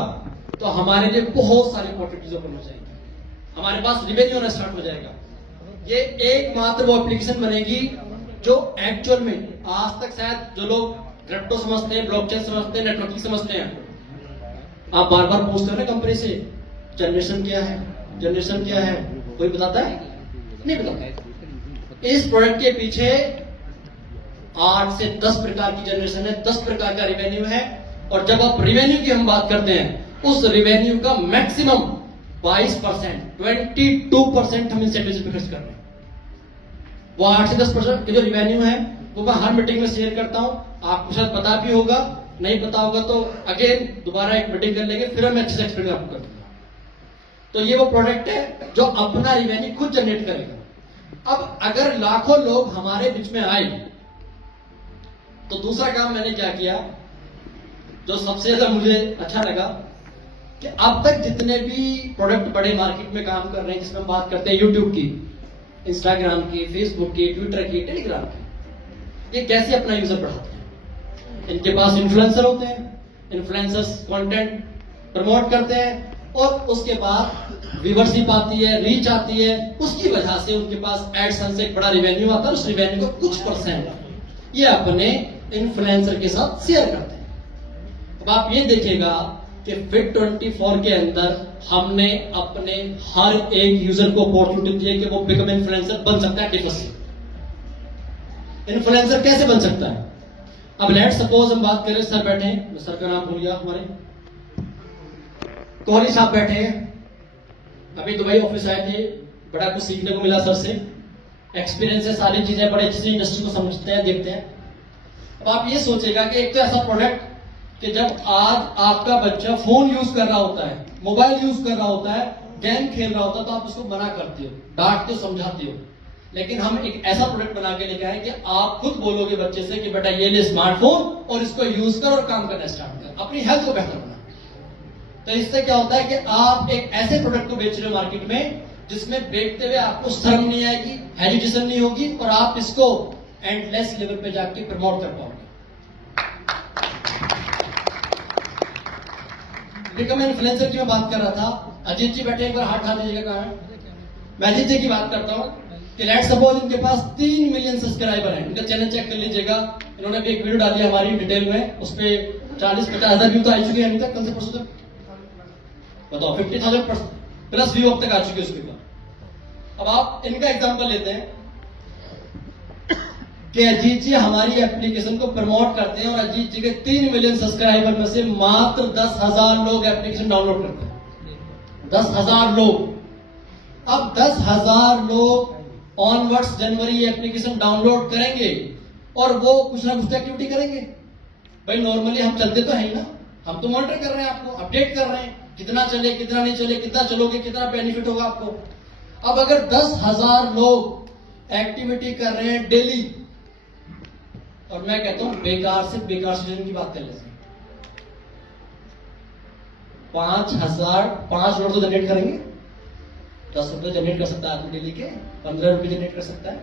तो हमारे लिए बहुत सारी अपॉर्चुनिटीज ओपन हो जाएगी, हमारे पास रिवेन्यू होना स्टार्ट हो जाएगा। ये एकमात्र वो एप्लीकेशन बनेगी जो एक्चुअल में आज तक शायद जो लोग क्रिप्टो समझते हैं, ब्लॉकचेन समझते हैं, नेटवर्किंग समझते हैं, आप बार बार पूछते हो ना कंपनी से जनरेशन क्या है, जनरेशन क्या है, कोई बताता है? नहीं बताता। इस प्रोडक्ट के पीछे 8 से 10 प्रकार की जनरेशन है, 10 प्रकार का रिवेन्यू है। और जब आप रिवेन्यू की हम बात करते हैं, उस रिवेन्यू का मैक्सिमम 22%, 22% हम इंसेंटिव पे खर्च कर रहे हैं। वो 8 से 10% के जो रिवेन्यू है वो मैं हर मीटिंग में शेयर करता हूं। आपको शायद पता भी होगा, नहीं पता होगा तो अगेन दोबारा एक मीटिंग कर लेंगे, फिर मैं अच्छे से एक्सप्लेन आपको कर दूंगा। तो ये वो प्रोडक्ट है जो अपना रिवेन्यू खुद जनरेट करेगा। अब अगर लाखों लोग हमारे बीच में आए तो दूसरा काम मैंने क्या किया, जो सबसे ज्यादा मुझे अच्छा लगा, कि अब तक जितने भी प्रोडक्ट बड़े मार्केट में काम कर रहे हैं, जिसमें हम बात करते हैं यूट्यूब की, इंस्टाग्राम की, फेसबुक की, ट्विटर की, टेलीग्राम की, ये कैसे अपना यूजर बढ़ाते हैं? इनके पास इन्फ्लुएंसर होते हैं, इन्फ्लुएंसर्स कंटेंट प्रमोट करते हैं और उसके बाद व्यूअरशिप आती है, रीच आती है, उसकी वजह से उनके पास एडसेंस से एक बड़ा रिवेन्यू आता है। उस रिवेन्यू को कुछ % ये अपने इन्फ्लुएंसर के साथ शेयर करते हैं। अब आप ये देखिएगा कि Fit24 के अंदर हमने अपने हर एक यूजर को अपॉर्चुनिटी दी है कि वो बिकम इन्फ्लुएंसर बन सकता है। डिफरेंस इन्फ्लुएंसर कैसे बन सकता है? अब लेट सपोज हम बात करें, सर बैठे हैं, मैं सर का नाम भूल गया, हमारे कोहली साहब बैठे हैं, अभी दुबई ऑफिस आए थे, बड़ा कुछ सीखने को मिला सर से, एक्सपीरियंस है, सारी चीजें बड़े अच्छे से इंडस्ट्री को समझते हैं, देखते हैं। अब आप ये सोचेगा कि एक तो ऐसा प्रोडक्ट कि जब आज आपका बच्चा फोन यूज कर रहा होता है, मोबाइल यूज कर रहा होता है, गेम खेल रहा होता है, तो आप उसको मना करते हो, डांटते हो, समझाते हो। लेकिन हम एक ऐसा प्रोडक्ट बना के लेके आए कि आप खुद बोलोगे बच्चे से कि बेटा ये ले स्मार्टफोन और इसको यूज कर और काम करना स्टार्ट कर, अपनी हेल्थ को बेहतर बना। तो इससे क्या होता है कि आप एक ऐसे प्रोडक्ट को बेच रहे हो मार्केट में जिसमें बेचते हुए आपको शर्म नहीं आएगी, हेजिटेशन नहीं होगी और आप इसको एंडलेस लेवल पे जाके प्रमोट कर पाओगे। बिकम इन्फ्लुएंसर की मैं बात कर रहा था, अजीत जी बैठे, एक बार हाथ उठा दीजिएगा, कहाँ है? मैं अजीत जी की बात करता हूँ कि लेट सपोज इनके पास 3 मिलियन सब्सक्राइबर हैं, इनका चैनल चेक कर लीजिएगा, इन्होंने भी एक वीडियो डाली हमारी डिटेल में, उस पर 40-50 हजार व्यू तो आ चुके हैं अभी तक, कल से परसों तक बताओ 50,000 प्लस व्यू अब तक आ चुके हैं उसके बाद। अब आप इनका एग्जांपल लेते हैं कि अजीत जी हमारी एप्लीकेशन को प्रमोट करते हैं और अजीत जी के 3 मिलियन सब्सक्राइबर में से मात्र 10,000 लोग एप्लीकेशन डाउनलोड करते हैं। 10,000 लोग। अब 10,000 लोग ऑनवर्ड्स जनवरी एप्लीकेशन डाउनलोड करेंगे और वो कुछ ना कुछ एक्टिविटी करेंगे। भाई नॉर्मली हम चलते तो है ना, हम तो मॉनिटर कर रहे हैं, आपको अपडेट कर रहे हैं, कितना चले, कितना नहीं चले, कितना चलोगे, कितना बेनिफिट होगा आपको। अब अगर 10,000 लोग एक्टिविटी कर रहे हैं डेली, और मैं कहता हूं बेकार से की बात कर लेते हैं, 5 लोग तो जनरेट करेंगे, 10 रुपए जनरेट कर सकता है आदमी डेली के, 15 रुपए जनरेट कर सकता है,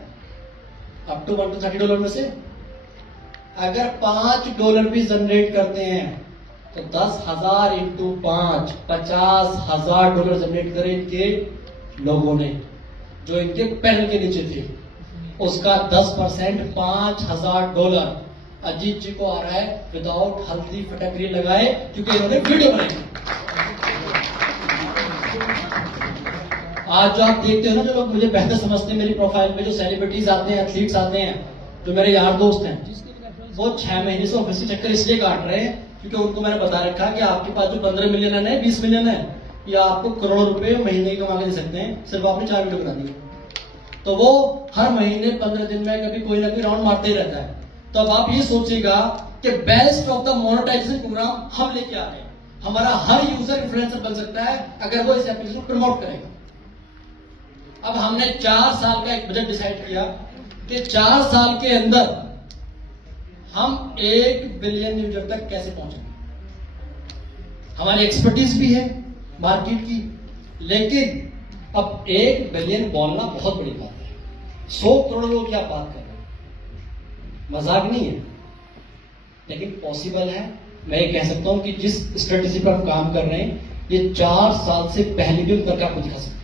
अप टू $1 में से। अगर $5 भी जनरेट करते हैं तो 10,000 इंटू 5, $50,000 जनरेट करे इनके लोगों ने जो इनके पैनल के नीचे थे। उसका 10% $5,000, अजीत जी को आ रहा है विदाउट हल्दी फटकरी लगाए, क्योंकि इन्होंने वीडियो बनाई। आज जो आप देखते हो ना, जो लोग मुझे बेहतर समझते हैं मेरी प्रोफाइल पे, जो सेलिब्रिटीज आते हैं, एथलीट्स आते हैं, जो मेरे यार दोस्त हैं, वो 6 महीने से ऑफिस चक्कर इसलिए काट रहे हैं क्योंकि उनको मैंने बता रखा कि आपके पास जो 15 मिलियन है, 20 मिलियन है, या आपको करोड़ों रुपए महीने कमा के दे सकते हैं, सिर्फ आपने 4 वीडियो बना दी। तो वो हर महीने 15 दिन में कभी कोई ना कोई राउंड मारते ही रहता है। तो अब आप ये सोचिएगा कि best of the monetization program हम लेके आ रहे हैं। हमारा हर यूजर इन्फ्लुएंसर बन सकता है अगर वो इस एप्लीकेशन को प्रमोट करेगा। अब हमने 4 साल का एक बजट डिसाइड किया कि 4 साल के अंदर हम 1 बिलियन यूजर तक कैसे पहुंचेंगे। हमारी एक्सपर्टीज भी है मार्केट की, लेकिन अब 1 बिलियन बोलना बहुत बड़ी बात है। 100 करोड़ लोग क्या बात कर रहे हैं, मजाक नहीं है, लेकिन पॉसिबल है। मैं ये कह सकता हूं कि जिस स्ट्रेटेजी पर हम काम कर रहे हैं, ये 4 साल से पहले भी उतर आपको दिखा सकते हैं।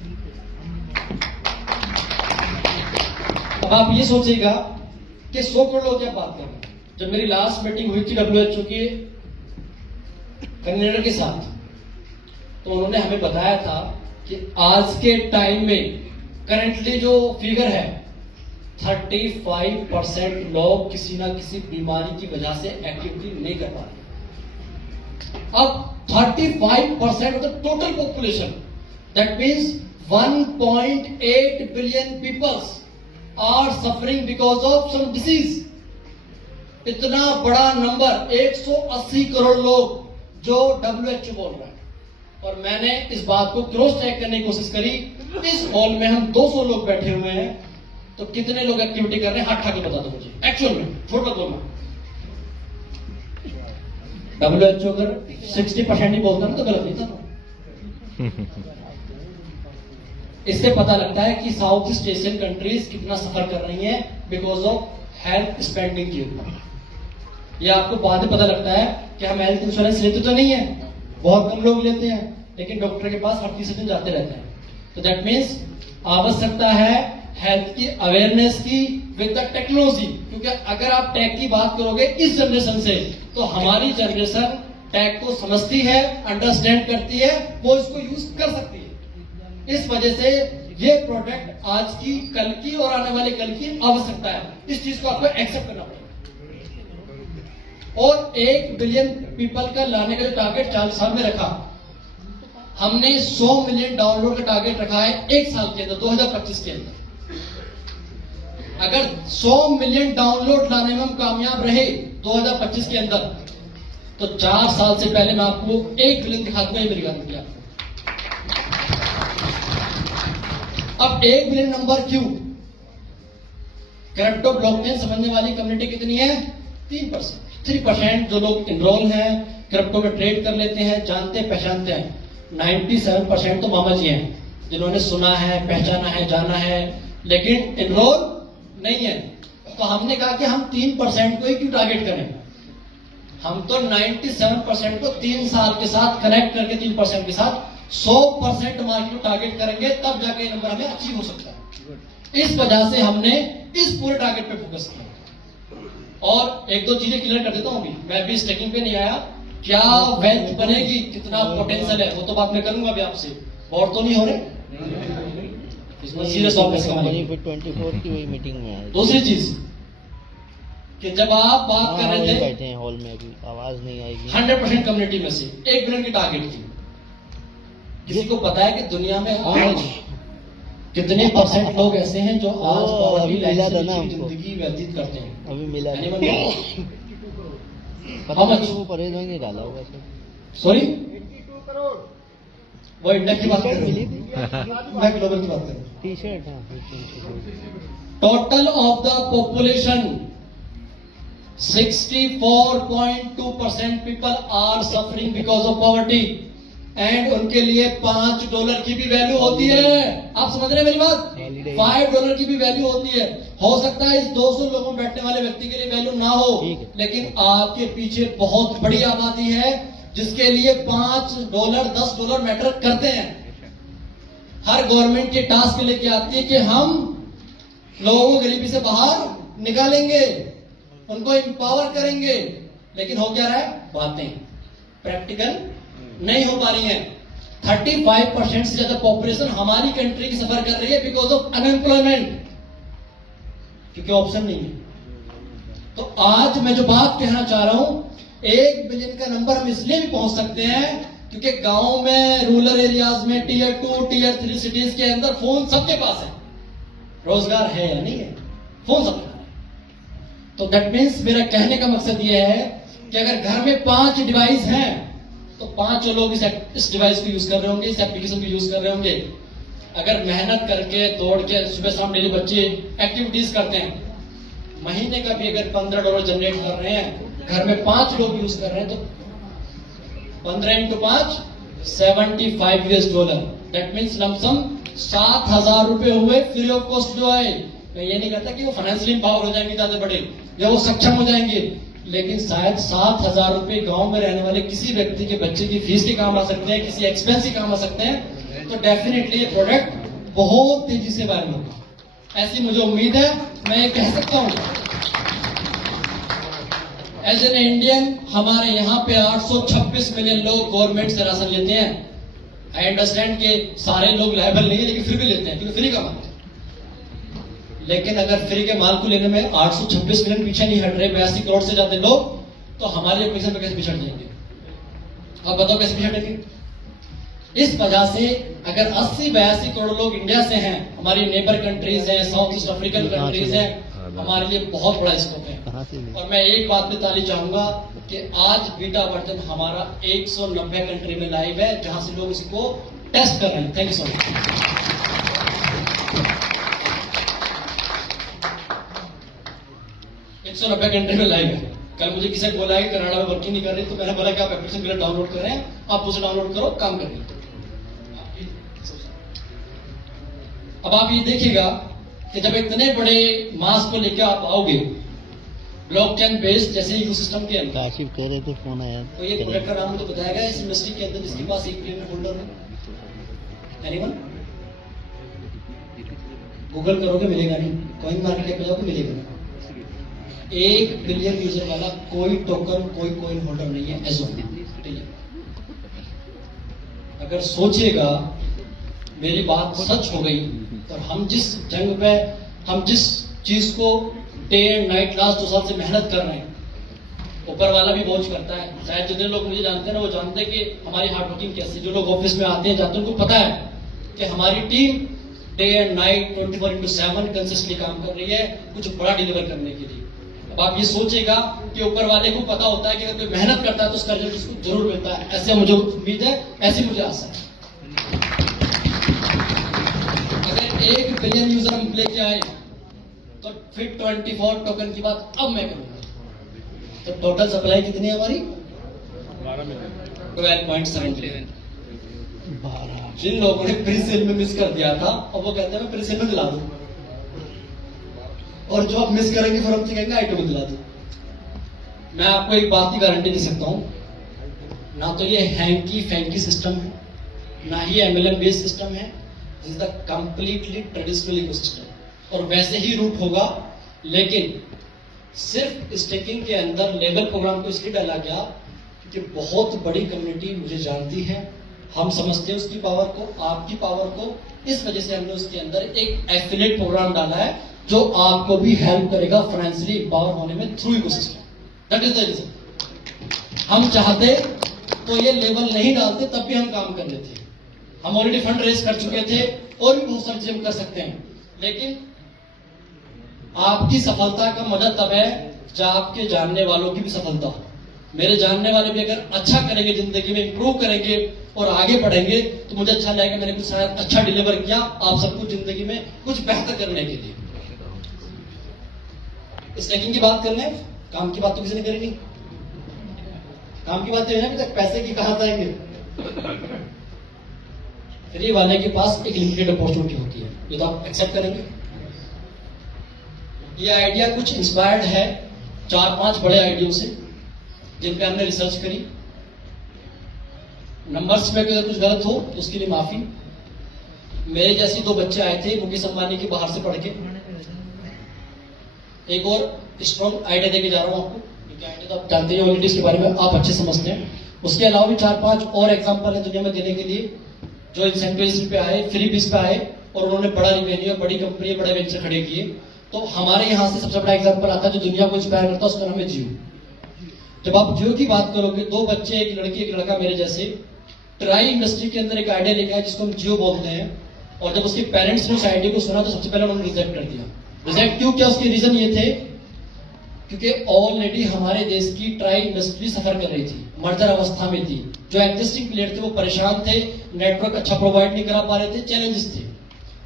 अब आप ये सोचिएगा कि 100 करोड़ लोग क्या बात कर रहे हैं। जब मेरी लास्ट मीटिंग हुई थी WHO के कन्वीनर के साथ, तो उन्होंने हमें बताया था कि आज के टाइम में करंटली जो फिगर है 35% लोग किसी ना किसी बीमारी की वजह से एक्टिविटी नहीं कर पा रहे। अब 35% of the total population, that means 1.8 billion peoples are suffering because of some disease. इतना बड़ा नंबर, 180 करोड़ लोग जो WHO बोल रहा है। और मैंने इस बात को क्रॉस चेक करने की कोशिश करी। इस हॉल में हम 200 लोग बैठे हुए हैं, तो कितने लोग एक्टिविटी कर रहे हैं हाथ उठा के बता दो मुझे एक्चुअल में, झूठ मत बोलना। WHO अगर 60% ही बोलता ना तो गलत नहीं था। इससे पता लगता है कि साउथ ईस्ट एशियन कंट्रीज कितना सफर कर रही हैं बिकॉज ऑफ हेल्थ स्पेंडिंग के ऊपर। यह आपको बाद में पता लगता है कि हम हेल्थ इंश्योरेंस लेते तो नहीं है, बहुत कम लोग लेते हैं, लेकिन डॉक्टर के पास हर तीसरे दिन जाते रहते हैं। तो दैट मीन्स आवश्यकता है हेल्थ की अवेयरनेस की विद द टेक्नोलॉजी। क्योंकि अगर आप टेक की बात करोगे इस जनरेशन से, तो हमारी जनरेशन टेक को समझती है, अंडरस्टैंड करती है, वो इसको यूज कर सकती है। इस वजह से ये प्रोडक्ट आज की, कल की और आने वाले कल की आवश्यकता है। इस चीज को आपको एक्सेप्ट करना पड़ेगा। और 1 बिलियन पीपल का लाने का जो टारगेट 4 साल में रखा, हमने 100 मिलियन डाउनलोड का टारगेट रखा है 1 साल के अंदर, 2025 के अंदर। अगर 100 मिलियन डाउनलोड लाने में हम कामयाब रहे 2025 के अंदर, तो 4 साल से पहले मैं आपको 1 बिलियन दिखा दूंगा। ये मेरी गारंटी है। अब 1 बिलियन नंबर क्यों? क्रिप्टो ब्लॉकचेन समझने वाली कम्युनिटी कितनी है? 3% जो लोग इनरोल हैं, क्रिप्टो में ट्रेड कर लेते हैं, जानते पहचानते हैं। 97% तो मामा जी हैं जिन्होंने सुना है, पहचाना है, जाना है, लेकिन इनरोल नहीं है। तो हमने कहा कि हम 3% को ही क्यों टारगेट करें। हम तो 97% को 3 साल के साथ कनेक्ट करके 3% के साथ 100% मार्केट को टारगेट करेंगे, तब जाके ये नंबर हमें अचीव हो सकता है। इस वजह से हमने इस पूरे टारगेट पे फोकस किया। और एक दो चीजें क्लियर कर देता हूं। अभी मैं भी स्टेकिंग पे नहीं आया, क्या वेल्थ बनेगी, कितना पोटेंशियल है, वो तो बात मैं करूंगा अभी आपसे। और तो नहीं हो रहे इसमें सीरियस ऑफिस कंपनी 24 की वही मीटिंग में आए। दूसरी चीज कि जब आप बात कर रहे थे, बैठे हैं हॉल में, अभी आवाज नहीं आएगी। 100% कम्युनिटी में से 1 बिलियन की टारगेट थी। किसी को पता है कि दुनिया में आज कितने % लोग ऐसे हैं जो आज अभी मिला था ना की हमको। जिंदगी व्यतीत करते हैं? अभी मिला था। Anyone know? पता How नहीं much? वो परहेज में नहीं डाला होगा सर। सॉरी, वो इंडिया की बात कर रही मिली हूँ, थी मैं ग्लोबल की बात कर रहा हूँ। T shirt. हाँ total of the population 64.2% people are suffering because of poverty, and उनके लिए $5 की भी वैल्यू होती है। आप समझ रहे हैं मेरी बात? $5 की भी वैल्यू होती है। हो सकता है इस 200 लोगों में बैठने वाले व्यक्ति के लिए वैल्यू ना हो, लेकिन आपके पीछे बहुत बड़ी आबादी है जिसके लिए $5, $10 मैटर करते हैं। हर गवर्नमेंट के टास्क लेके आती है कि हम लोगों को गरीबी से बाहर निकालेंगे। उनको एम्पावर करेंगे, लेकिन हो क्या रहा है, बातें प्रैक्टिकल नहीं हो पा रही हैं। 35% से ज्यादा पॉपुलेशन हमारी कंट्री की सफर कर रही है बिकॉज ऑफ अनएम्प्लॉयमेंट, क्योंकि ऑप्शन नहीं है। तो आज मैं जो बात कहना चाह रहा हूं, 1 बिलियन का नंबर हम इसलिए भी पहुंच सकते हैं क्योंकि गांव में, रूरल एरियाज में, टियर 2 टियर 3 सिटीज के अंदर फोन सबके पास है। रोजगार है या नहीं है, फोन सबके पास है। तो दैट मीन्स मेरा कहने का मकसद यह है कि अगर घर में 5 डिवाइस हैं तो 5 लोग इस डिवाइस को यूज कर रहे होंगे, इस एप्लीकेशन को यूज कर रहे होंगे। अगर मेहनत करके, दौड़ के सुबह शाम डेली बच्चे एक्टिविटीज करते हैं, महीने का भी अगर $15 जनरेट कर रहे हैं, घर में 5 लोग यूज कर रहे हैं, तो 15 × 5 $75। दैट मीन्स लमसम 7,000 रुपए हुए फ्री ऑफ कॉस्ट जो आए। मैं ये नहीं कहता कि वो फाइनेंशियली एम्पावर हो जाएंगे ज्यादा बड़े, या वो सक्षम हो जाएंगे, लेकिन शायद 7,000 रुपए गांव में रहने वाले किसी व्यक्ति के बच्चे की फीस के काम आ सकते हैं, किसी एक्सपेंस के काम आ सकते हैं। तो डेफिनेटली ये प्रोडक्ट बहुत तेजी से वायरल होगा, ऐसी मुझे उम्मीद है। मैं ये कह सकता हूं एज एन इंडियन, हमारे यहाँ पे 826 मिलियन लोग गवर्नमेंट से राशन लेते हैं। आई अंडरस्टैंड कि सारे लोग लायबल नहीं है, लेकिन फिर भी लेते हैं क्योंकि फ्री का माल है। लेकिन अगर फ्री के माल को लेने में 826 मिलियन पीछे नहीं हट रहे, 82 करोड़ से ज्यादा लोग, तो हमारे पैसे पे कैसे पिछड़ जाएंगे? अब बताओ कैसे पिछड़ेंगे? इस वजह से अगर 80-82 करोड़ लोग इंडिया से हैं, हमारी नेबर कंट्रीज हैं, साउथ ईस्ट अफ्रीकन कंट्रीज हैं, हमारे लिए बहुत बड़ा स्कोप है। और मैं एक बात बतानी चाहूंगा कि आज बीटा वर्जन हमारा 190 कंट्री में लाइव है, जहां से लोग इसको टेस्ट कर रहे हैं। Thank you so much. 190 country में लाइव है। कल मुझे किसी ने बोला है कि कनाडा में वर्किंग नहीं कर रही, तो मैंने बोला कि आप एप्लीकेशन पहले डाउनलोड कर रहे हैं, आप उसे डाउनलोड करो, काम करिए। अब आप ये देखिएगा कि जब इतने बड़े मास को लेकर आप आओगे ब्लॉकचेन बेस्ड जैसे इकोसिस्टम के अंदर, काशिफ कह रहे थे फोन आया, तो ये प्रोडक्ट का नाम मुझे बताया गया इस इंडस्ट्री के अंदर जिसके पास 1 बिलियन होल्डर है। एनीवन? गूगल करोगे मिलेगा नहीं, कॉइन मार्केट पे जाओगे मिलेगा नहीं। 1 बिलियन यूजर वाला कोई टोकन, कोई कॉइन होल्डर नहीं है एज ऑफ नाउ। अगर सोचिएगा मेरी बात सच हो गई, और हम जिस जंग पे, हम जिस चीज को डे एंड नाइट लास्ट 2 साल से मेहनत कर रहे हैं, ऊपर वाला भी वॉच करता है। शायद जितने लोग मुझे जानते हैं ना, वो जानते हैं कि हमारी हार्ड वर्किंग कैसी। जो लोग ऑफिस में आते हैं जाते हैं, उनको पता है कि हमारी team day and night 24/7 consistently काम कर रही है कुछ बड़ा डिलीवर करने के लिए। अब आप ये सोचेगा कि ऊपर वाले को पता होता है कि अगर कोई मेहनत करता है तो उसका रिजल्ट उसको जरूर मिलता है। ऐसे मुझे उम्मीद है, ऐसी मुझे आशा है। अगर 1 बिलियन यूजर हम लेके आए तो फिर 24 टोकन की बात अब मैं करूंगा। तो टोटल सप्लाई कितनी है हमारी? 12.7 जिन लोगों ने प्री सेल में मिस कर दिया था, अब वो कहते हैं मैं प्री सेल में दिला दूं, और जो आप मिस करेंगे फिर हमसे कहेंगे आइटम दिला दो। मैं आपको एक बात की गारंटी दे सकता हूं, ना तो ये हैंकी फैंकी सिस्टम है, ना ही MLM बेस्ड सिस्टम है, this is the completely traditional ecosystem, और वैसे ही रूट होगा। लेकिन सिर्फ स्टेकिंग के अंदर लेवल प्रोग्राम को इसलिए डाला गया क्योंकि बहुत बड़ी कम्युनिटी मुझे जानती है, हम समझते हैं उसकी पावर को, आपकी पावर को। इस वजह से हमने उसके अंदर एक एफिलिएट प्रोग्राम डाला है जो आपको भी हेल्प करेगा फाइनेंशियली एम्पावर होने में through ecosystem. That is the reason. हम चाहते तो ये लेवल नहीं डालते, तब भी हम काम कर लेते। हम ऑलरेडी फंड रेज कर चुके थे, और भी बहुत सारी चीजें कर सकते हैं। लेकिन आपकी सफलता का मजा तब है जब आपके जानने वालों की भी सफलता हो। मेरे जानने वाले भी अगर अच्छा करेंगे, जिंदगी में इंप्रूव करेंगे और आगे बढ़ेंगे, तो मुझे अच्छा लगेगा मैंने कुछ शायद अच्छा डिलीवर किया आप सबको जिंदगी में कुछ बेहतर करने के लिए। स्टेकिंग की बात कर लें, काम की बात तो किसी ने करी नहीं। काम की बात तो है ना, अभी तक पैसे की कहां जाएंगे। फ्री वाले के पास एक लिमिटेड अपॉर्चुनिटी होती है, ये तो आप एक्सेप्ट करेंगे। ये आइडिया कुछ इंस्पायर्ड है 4-5 बड़े आइडिया से जिन पे हमने रिसर्च करी। नंबर्स में अगर कुछ गलत हो तो उसके लिए माफी। मेरे जैसे 2 बच्चे आए थे मुकेश अंबानी के बाहर से पढ़ के, एक और स्ट्रॉन्ग आइडिया देके जा रहा हूँ आपको, क्योंकि आइडिया तो आप जानते हैं ऑलरेडी, इसके बारे में आप अच्छे समझते हैं। उसके अलावा भी 4-5 और एग्जाम्पल है दुनिया में देने के लिए, जो इंसेंटिव पे आए, फ्री बीस पे आए और उन्होंने बड़ा रिवेन्यू, बड़ी कंपनी, बड़े वेंचर खड़े किए। तो हमारे यहाँ से सबसे बड़ा एग्जाम्पल आता है जो दुनिया को इंस्पायर करता है, उसका नाम है जियो। जब आप जियो की बात करोगे, 2 बच्चे, एक लड़की एक लड़का मेरे जैसे, ट्राई इंडस्ट्री के अंदर एक आइडिया लेके आए जिसको हम जियो बोलते हैं। और जब उसके पेरेंट्स ने उस आइडिया को सुना तो सबसे पहले उन्होंने रिजेक्ट कर दिया। रिजेक्ट क्यों किया? उसके रीजन ये थे क्योंकि ऑलरेडी हमारे देश की ट्राई इंडस्ट्री सफर कर रही थी, मर्जर अवस्था में थी। जो एग्जिस्टिंग प्लेयर थे वो परेशान थे, नेटवर्क अच्छा प्रोवाइड नहीं करा पा रहे थे, चैलेंजेस थे।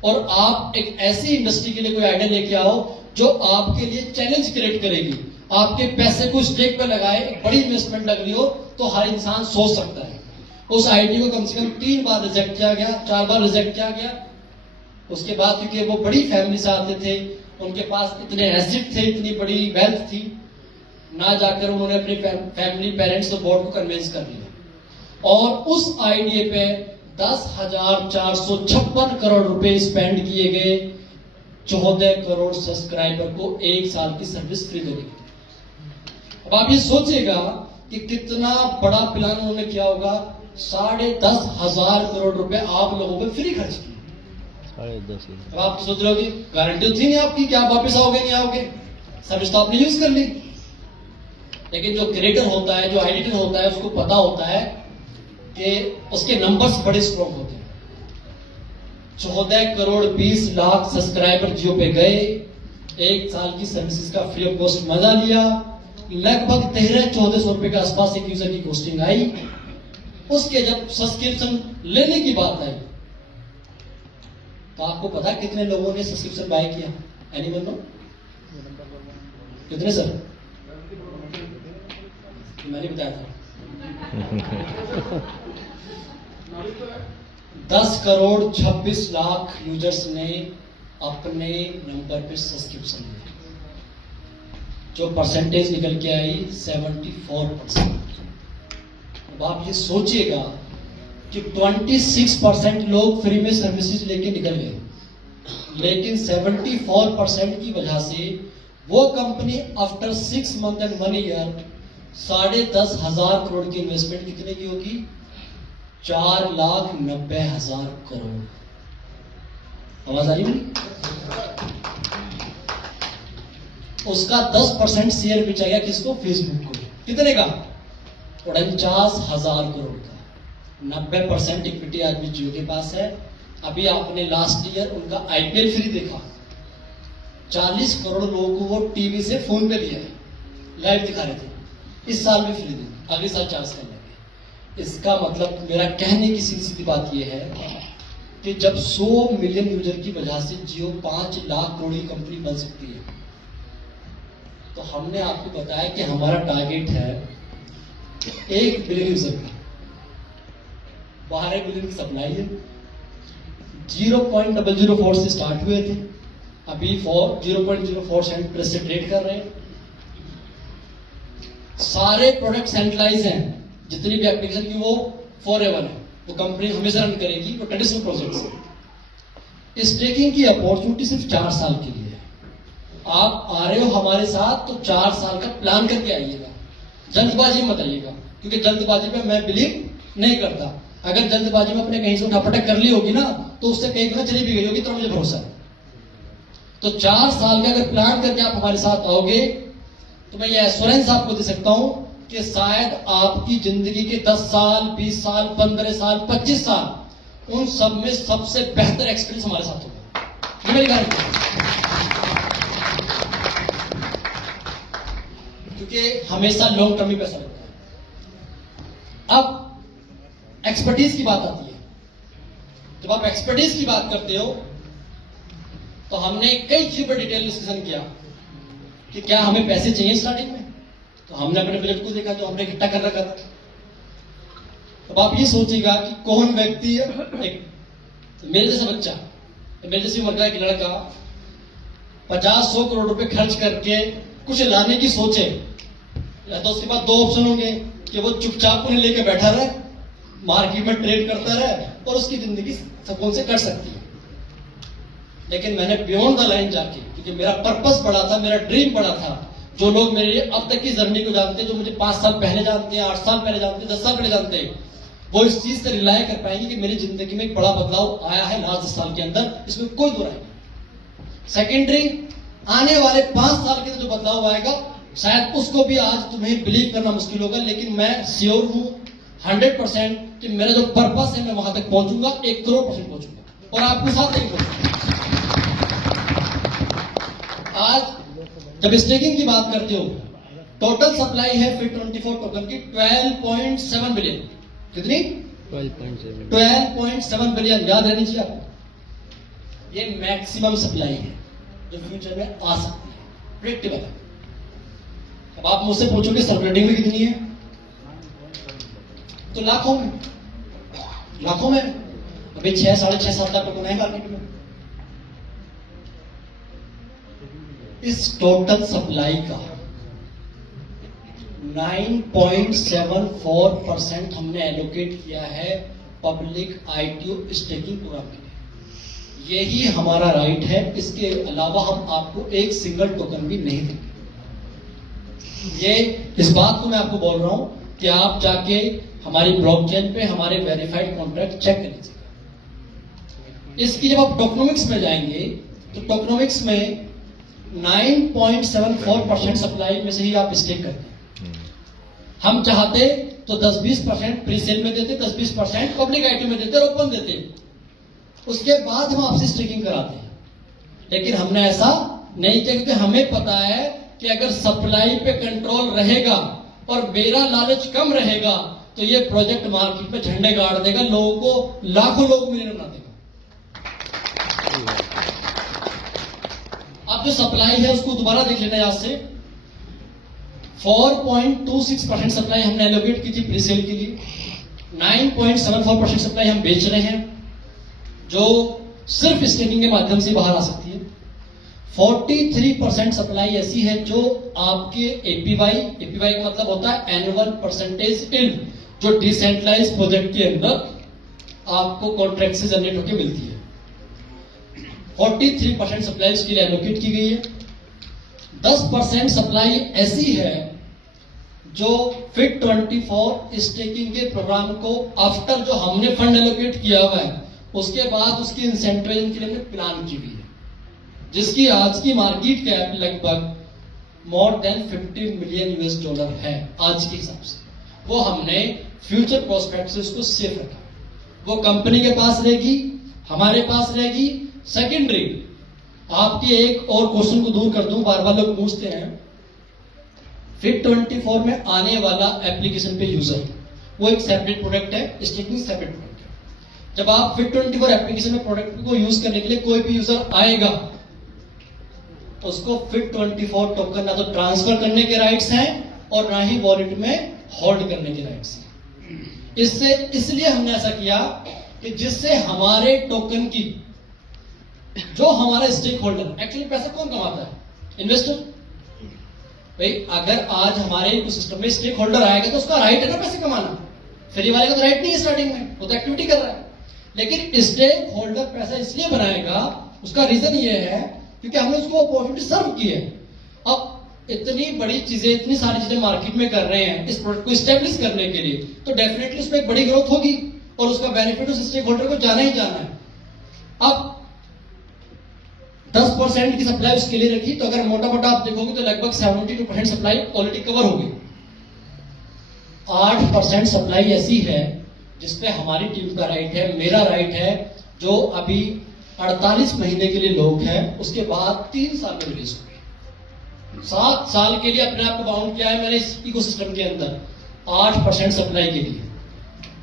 और आप एक ऐसी इंडस्ट्री के लिए कोई आइडिया लेके आओ जो आपके लिए चैलेंज क्रिएट करेगी, आपके पैसे को स्टेक पे लगाए, एक बड़ी इन्वेस्टमेंट लग रही हो, तो हर इंसान सोच सकता है। उस आइडिया को कम से कम 3 बार रिजेक्ट किया गया, 4 बार रिजेक्ट किया गया। उसके बाद क्योंकि वो बड़ी फैमिली से आते थे, उनके पास इतने एसेट थे, इतनी बड़ी वेल्थ थी, ना जाकर उन्होंने अपनी फैमिली, पेरेंट्स और बोर्ड को कन्विंस कर लिया और उस आइडिया पे 10,456 करोड़ रुपए स्पेंड किए गए 14 करोड़ सब्सक्राइबर को 1 साल की सर्विस फ्री देने की। अब आप ये सोचिएगा कि कितना बड़ा प्लान उन्होंने किया होगा। 10,500 करोड़ रुपए आप लोगों पे फ्री खर्च किए। 10.5 अब आप सोच रहे हो कि गारंटी थी नहीं आपकी कि आप वापस आओगे नहीं आओगे, सर्विस तो आपने यूज कर ली। लेकिन जो क्रिएटर होता है, जो एडिटर होता है, उसको पता होता है कि उसके नंबर्स बड़े स्ट्रॉन्ग होते हैं। 14 करोड़ 20 लाख सब्सक्राइबर जियो पे गए, 1 साल की सर्विसेज का फ्री ऑफ कॉस्ट मजा लिया, लगभग 1300-1400 रुपए के आसपास एक यूजर की कॉस्टिंग आई। उसके जब सब्सक्रिप्शन लेने की बात आई तो आपको पता कितने लोगों ने सब्सक्रिप्शन बाय किया? Anyone know? कितने सर? मैंने बताया था 10 करोड़ 26 लाख यूजर्स ने अपने नंबर पे सब्सक्रिप्शन लिया। जो परसेंटेज निकल के आई 74%। अब आप ये सोचिएगा कि 26% लोग फ्री में सर्विसेज लेके निकल गए, लेकिन 74% की वजह से वो company after 6 month and 1 year 10,500 crore की इन्वेस्टमेंट कितने की होगी? 4,90,000 करोड़। आवाज आ रही है? उसका 10% शेयर बेचा गया किसको? फेसबुक को। कितने का? 49,000 करोड़ का। 90% इक्विटी आज भी जियो के पास है। अभी आपने लास्ट ईयर उनका आईपीएल फ्री देखा, 40 करोड़ लोगों को वो टीवी से फोन पे लिया है, लाइव दिखा रहे थे। इस साल भी फ्री देंगे, अगले साल चार्ज कर लेंगे। इसका मतलब मेरा कहने की सीधी बात यह है कि जब 100 मिलियन यूजर की वजह से जियो 5 लाख करोड़ की कंपनी बन सकती है, तो हमने आपको बताया कि हमारा टारगेट है 1 बिलियन यूजर का, 12 बिलियन की सप्लाई है। 0.004 से स्टार्ट हुए थे, अभी 0.04 सेंट प्रेस से ट्रेड कर रहे हैं। सारे प्रोडक्ट सेंट्रलाइज हैं, जितनी भी एप्लीकेशन की वो फॉरएवर है, वो कंपनी हमेशा रन करेगी, वो ट्रेडिशनल प्रोजेक्ट्स है। स्टेकिंग की अपॉर्चुनिटी सिर्फ 4 साल के लिए है। आप आ रहे हो हमारे साथ तो 4 साल का प्लान करके आइएगा, जल्दबाजी मत आइएगा, क्योंकि जल्दबाजी पे मैं बिलीव नहीं करता। अगर जल्दबाजी में अपने कहीं से उठापटक कर ली होगी ना, तो उससे कहीं गुना चली भी गई होगी, तो मुझे भरोसा है। तो 4 साल का अगर प्लान करके आप हमारे साथ आओगे तो मैं ये एश्योरेंस आपको दे सकता हूं कि शायद आपकी जिंदगी के 10 साल, 20 साल, 15 साल, 25 साल, उन सब में सबसे बेहतर एक्सपीरियंस हमारे साथ होगा। ये मेरी गारंटी है, क्योंकि हमेशा लॉन्ग टर्म ही पैसा लगता है। अब एक्सपर्टीज की बात आती है। जब आप एक्सपर्टीज की बात करते हो तो हमने कई चीजों पर डिटेल डिस्कशन किया कि क्या हमें पैसे चाहिए स्टार्टिंग में, तो हमने अपने बजट को देखा, तो हमने इकट्ठा कर रखा था। अब आप ये सोचिएगा कि कौन व्यक्ति, एक मेरे जैसा बच्चा, मेरे जैसी उम्र का एक लड़का 50-100 करोड़ रुपए खर्च करके कुछ लाने की सोचे, या तो उसके पास 2 ऑप्शन होंगे कि वो चुपचाप उन्हें लेके बैठा रहे, मार्केट में ट्रेड करता रहे और उसकी जिंदगी सुकून से कट सकती है, लेकिन मैंने बियॉन्ड द लाइन जाके, क्योंकि मेरा पर्पस बड़ा था, मेरा ड्रीम बड़ा था। जो लोग मेरे अब तक की जर्नी को जानते हैं, जो मुझे 5 साल पहले जानते हैं, 8 साल पहले जानते हैं, 10 साल पहले जानते हैं, वो इस चीज से रिलाय कर पाएंगे कि मेरी जिंदगी में एक बड़ा बदलाव आया है लास्ट 10 साल के अंदर, इसमें कोई बुराई नहीं। सेकेंडरी, आने वाले 5 साल के अंदर जो बदलाव आएगा, शायद उसको भी आज तुम्हें बिलीव करना मुश्किल होगा, लेकिन मैं श्योर हूं 100% कि मेरा जो पर्पस है मैं वहां तक पहुंचूंगा, 1 करोड़% पहुंचूंगा और आपके साथ नहीं पहुंचूंगा। आज जब स्टेकिंग की बात करते हो, टोटल सप्लाई है FIT24 टोकन की 12.7 बिलियन। कितनी? 12.7 बिलियन। याद रहनी चाहिए आपको, ये मैक्सिमम सप्लाई है जो फ्यूचर में आ सकती है, प्रेडिक्टेबल है। अब आप मुझसे पूछोगे सर्कुलेटिंग में कितनी है, तो लाखों में, लाखों में। अभी 6, 6.5, 7 लाख टोकन है मार्केट में। इस टोटल सप्लाई का 9.74% हमने एलोकेट किया है पब्लिक ITO स्टेकिंग प्रोग्राम के लिए। यही हमारा राइट है, इसके अलावा हम आपको एक सिंगल टोकन भी नहीं देंगे। ये इस बात को मैं आपको बोल रहा हूं कि आप जाके हमारी ब्लॉकचेन पे हमारे वेरीफाइड कॉन्ट्रैक्ट चेक कर लीजिएगा। इसकी जब आप टोकनोमिक्स में जाएंगे तो टोकनोमिक्स में 9.74% सप्लाई में से ही आप स्टेक करते हैं। हम चाहते तो 10-20% प्री सेल में देते, 10-20% पब्लिक ITO में देते और ओपन देते, उसके बाद हम आपसे स्टेकिंग कराते हैं। लेकिन हमने ऐसा नहीं किया, क्योंकि हमें पता है कि अगर सप्लाई पे कंट्रोल रहेगा और मेरा लालच कम रहेगा तो ये प्रोजेक्ट मार्केट में झंडे गाड़ देगा, लोगों को, लाखों लोगों को मिलियन बना देगा। अब जो सप्लाई है उसको दोबारा देख लेना यहां से। 4.26% सप्लाई हमने एलोकेट की थी प्री सेल के लिए, 9.74% सप्लाई हम बेच रहे हैं जो सिर्फ स्टेकिंग के माध्यम से बाहर आ सकती है। 43% सप्लाई ऐसी है जो आपके APY का मतलब होता है एनुअल परसेंटेज यील्ड, जो डिसेंट्रलाइज प्रोजेक्ट के अंदर आपको कॉन्ट्रैक्ट से जनरेट होकर मिलती है। 43% सप्लाई उसके लिए एलोकेट की गई है। 10% सप्लाई ऐसी है जो FIT24 स्टेकिंग के प्रोग्राम को आफ्टर जो हमने फंड एलोकेट किया हुआ है उसके बाद उसकी इंसेंटिवाइजेशन के लिए प्लान की हुई है, जिसकी आज की मार्केट कैप लगभग मोर देन $50 मिलियन है आज के हिसाब से। वो हमने फ्यूचर प्रोस्पेक्ट से उसको सेफ रखा, वो कंपनी के पास रहेगी, हमारे पास रहेगी। सेकेंडरी, आपके एक और क्वेश्चन को दूर कर दूं, बार बार लोग पूछते हैं FIT24 में आने वाला एप्लीकेशन पे यूजर, वो एक सेपरेट प्रोडक्ट है, स्टेकिंग सेपरेट प्रोडक्ट है। जब आप FIT24 एप्लीकेशन में प्रोडक्ट को यूज करने के लिए कोई भी यूजर आएगा, उसको FIT24 टोकन ना तो ट्रांसफर करने के राइट्स हैं और ना ही वॉलेट में होल्ड करने के राइट्स हैं। इससे इसलिए हमने ऐसा किया कि जिससे हमारे टोकन की, जो हमारा स्टेक होल्डर, एक्चुअली पैसा कौन कमाता है? इन्वेस्टर। भाई अगर आज हमारे इकोसिस्टम में स्टेक होल्डर आएगा तो उसका राइट है ना पैसे कमाना, फ्री वाले का तो राइट नहीं है स्टार्टिंग में, वो तो एक्टिविटी कर रहा है। लेकिन स्टेक होल्डर पैसा इसलिए बनाएगा, उसका रीजन ये है क्योंकि हमने उसको अपॉर्चुनिटी सर्व की है। अब इतनी बड़ी चीजें, इतनी सारी चीजें मार्केट में कर रहे हैं इस प्रोडक्ट को स्टेब्लिश करने के लिए, तो डेफिनेटली उसमें एक बड़ी ग्रोथ होगी और उसका बेनिफिट उस स्टेक होल्डर को जाना ही जाना है। अब 10% की सप्लाई उसके लिए रखी, तो अगर मोटा मोटा आप देखोगे तो लगभग 72% सप्लाई ऑलरेडी कवर हो गई। 8% सप्लाई ऐसी है जिसपे हमारी टीम का राइट है, मेरा राइट है, जो अभी 48 महीने के लिए लोग हैं, उसके बाद 3 साल में रिलीज होगी। 7 साल के लिए अपने आप को बाउंड किया है मैंने इस इकोसिस्टम के अंदर 8% सप्लाई के लिए।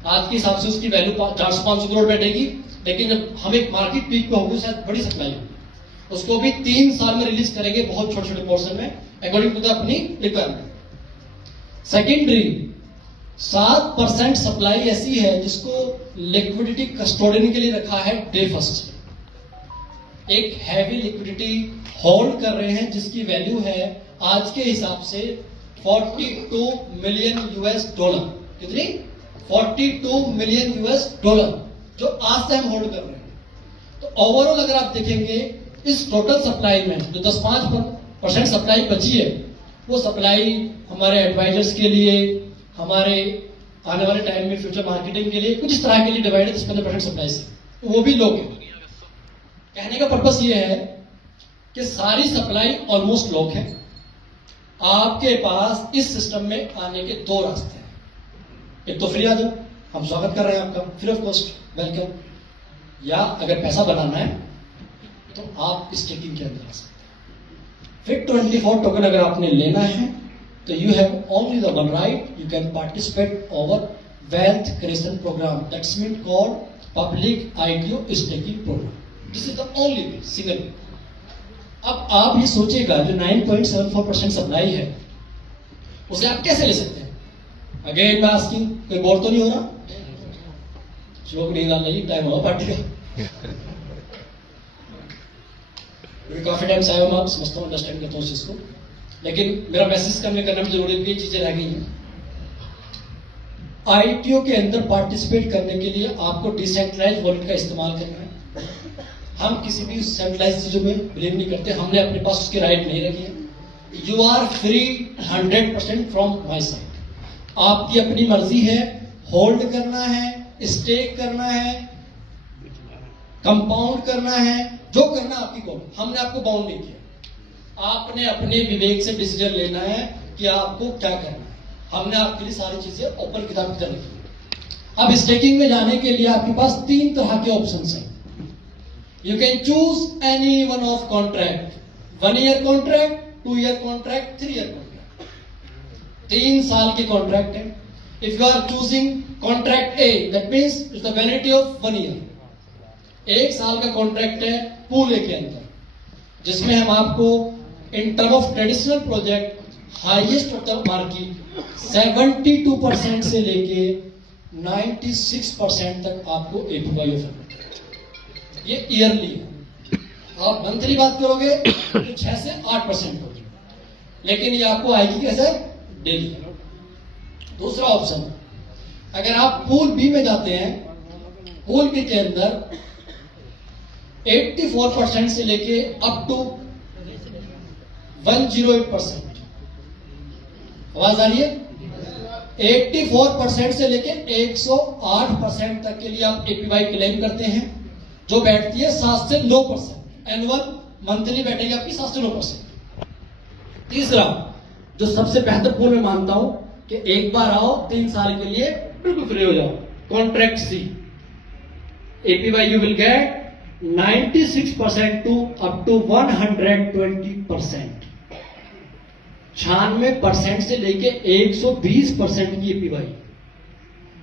आज के हिसाब से उसकी वैल्यू 400-500 करोड़ बैठेगी, लेकिन जब हम एक मार्केट पीक पे होगी शायद बड़ी सप्लाई होगी, उसको भी 3 साल में रिलीज करेंगे, बहुत छोटे छोटे पोर्शन में अकॉर्डिंग टू द अपनी रिक्वायरमेंट। सेकेंडरी, 7% सप्लाई ऐसी है जिसको लिक्विडिटी कस्टोडियन के लिए रखा है डे फर्स्ट। एक हैवी लिक्विडिटी होल्ड कर रहे हैं जिसकी वैल्यू है आज के हिसाब से $42 मिलियन। कितनी? $42 मिलियन जो आज से हम होल्ड कर रहे हैं। तो ओवरऑल अगर आप देखेंगे इस टोटल सप्लाई में जो 10-5% सप्लाई बची है, वो सप्लाई हमारे एडवाइजर्स के लिए, हमारे आने वाले टाइम में फ्यूचर मार्केटिंग के लिए, कुछ इस तरह के लिए डिवाइडेड 10-15% सप्लाई से, तो वो भी लोग हैं। कहने का पर्पस ये है कि सारी सप्लाई ऑलमोस्ट लॉक है। आपके पास इस सिस्टम में आने के दो रास्ते हैं। एक तो फ्री आ जाओ, हम स्वागत कर रहे हैं आपका, फ्री ऑफ कॉस्ट, वेलकम। या अगर पैसा बनाना है तो आप स्टेकिंग के अंदर आ सकते हैं। FIT24 टोकन अगर आपने लेना है तो you have only the one right, you can participate over wealth creation program, that's mean called public ITO staking program. This is the only way, single way. अब आप ये सोचिएगा जो 9.74% सप्लाई है उसे आप कैसे ले सकते हैं? अगेन मैं आस्किंग, कोई बोर तो नहीं हो रहा? लोग नहीं डाल रही, टाइम हुआ पार्टी का। काफी टाइम से आया हूं, आप समझता हूं, अंडरस्टैंड करता हूं इस चीज को, लेकिन मेरा मैसेज करने का नाम जरूरी है कि चीजें रह गई हैं। ITO के अंदर पार्टिसिपेट करने के लिए आपको डिसेंट्रलाइज्ड वॉलेट का इस्तेमाल करना है। हम किसी भी सेंट्रलाइज्ड चीजों में बिलीव नहीं करते, हमने अपने पास उसके राइट नहीं रखी है। You are free 100% from my side. आपकी अपनी मर्जी है, होल्ड करना है, स्टेक करना है, कंपाउंड करना है, जो करना आपकी कॉल। हमने आपको बाउंड नहीं किया, आपने अपने विवेक से डिसीजन लेना है कि आपको क्या करना है। हमने आपके लिए सारी चीजें ओपन किताब की तरह लिखी। अब स्टेकिंग में जाने के लिए आपके पास 3 तरह के ऑप्शंस हैं। You can choose any one of contract, 1 year contract, 2 year contract, 3 year contract. 3 साल के कॉन्ट्रैक्ट है। If you are choosing contract A, that means it's the validity of 1 year. 1 साल का कॉन्ट्रैक्ट है पूल ए के अंदर, जिसमें हम आपको इन term of traditional project highest of the market 72% से लेके 96% तक आपको APY ऑफर करते हैं। ये ईयरली है। आप मंथली बात करोगे तो 6 से 8% होगी, लेकिन ये आपको आएगी कैसे? डेली। दूसरा ऑप्शन, अगर आप पूल बी में जाते हैं, पूल बी के अंदर 84% से लेके अप टू 108%। आवाज आ रही है? 84% से लेके 108% तक के लिए आप APY क्लेम करते हैं, जो बैठती है 7 से 9%। एनुअल मंथली बैठेगी आपकी 7 से 9%। तीसरा, जो सबसे बेहतर पूल में मानता हूं कि एक बार आओ 3 साल के लिए बिल्कुल फ्री हो जाओ, कॉन्ट्रैक्ट सी। APY you will get 96% to up to 120%। 96% से लेके 120% की APY।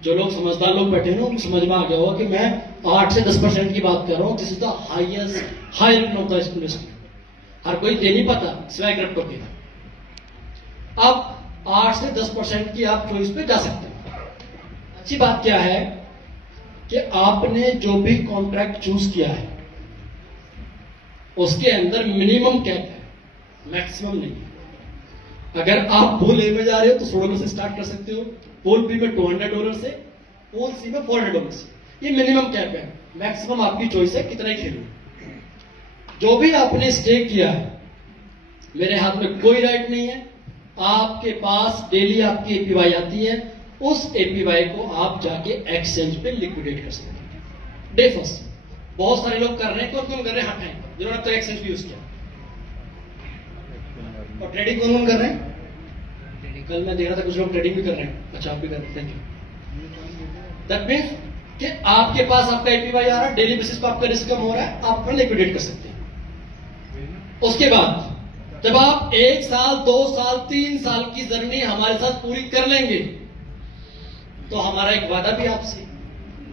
जो लोग समझदार लोग बैठे हैं ना, उनको समझ में आ गया होगा कि मैं 8 से 10% की बात कर रहा हूं। This is the highest high return of the investment. हर कोई दे नहीं पाता सिवाय क्रिप्टो के। अब 8 से 10% की आप चॉइस पे जा सकते हैं। अच्छी बात क्या है कि आपने जो भी कॉन्ट्रैक्ट चूज किया है उसके अंदर मिनिमम कैप है, मैक्सिमम नहीं। अगर आप पूल ए में जा रहे हो तो $16 से स्टार्ट कर सकते हो, पूल बी में $200 से, पूल सी में $400 से। ये मिनिमम कैप है, मैक्सिमम आपकी चॉइस है कितना ही खेलो। जो भी आपने स्टेक किया है, मेरे हाथ में कोई राइट नहीं है। आपके पास डेली आपकी APY आती है, उस APY को आप जाके एक्सचेंज पे लिक्विडेट कर सकते हैं। डे फर्स्ट बहुत सारे लोग कर रहे हैं, कौन कौन कर रहे हैं? हाथ हैं जिन्होंने अब तक एक्सचेंज भी यूज किया। और ट्रेडिंग कौन कौन कर रहे हैं? कल मैं देख रहा था कुछ लोग ट्रेडिंग भी कर रहे हैं। अच्छा, आप भी कर रहे हैं, थैंक यू। दैट मीन्स कि आपके पास आपका APY आ रहा है, डेली बेसिस पर आपका रिस्क कम हो रहा है, आप अपना लिक्विडेट कर सकते हैं। उसके बाद जब आप 1 साल, 2 साल, 3 साल की जर्नी हमारे साथ पूरी कर लेंगे, तो हमारा एक वादा भी आपसे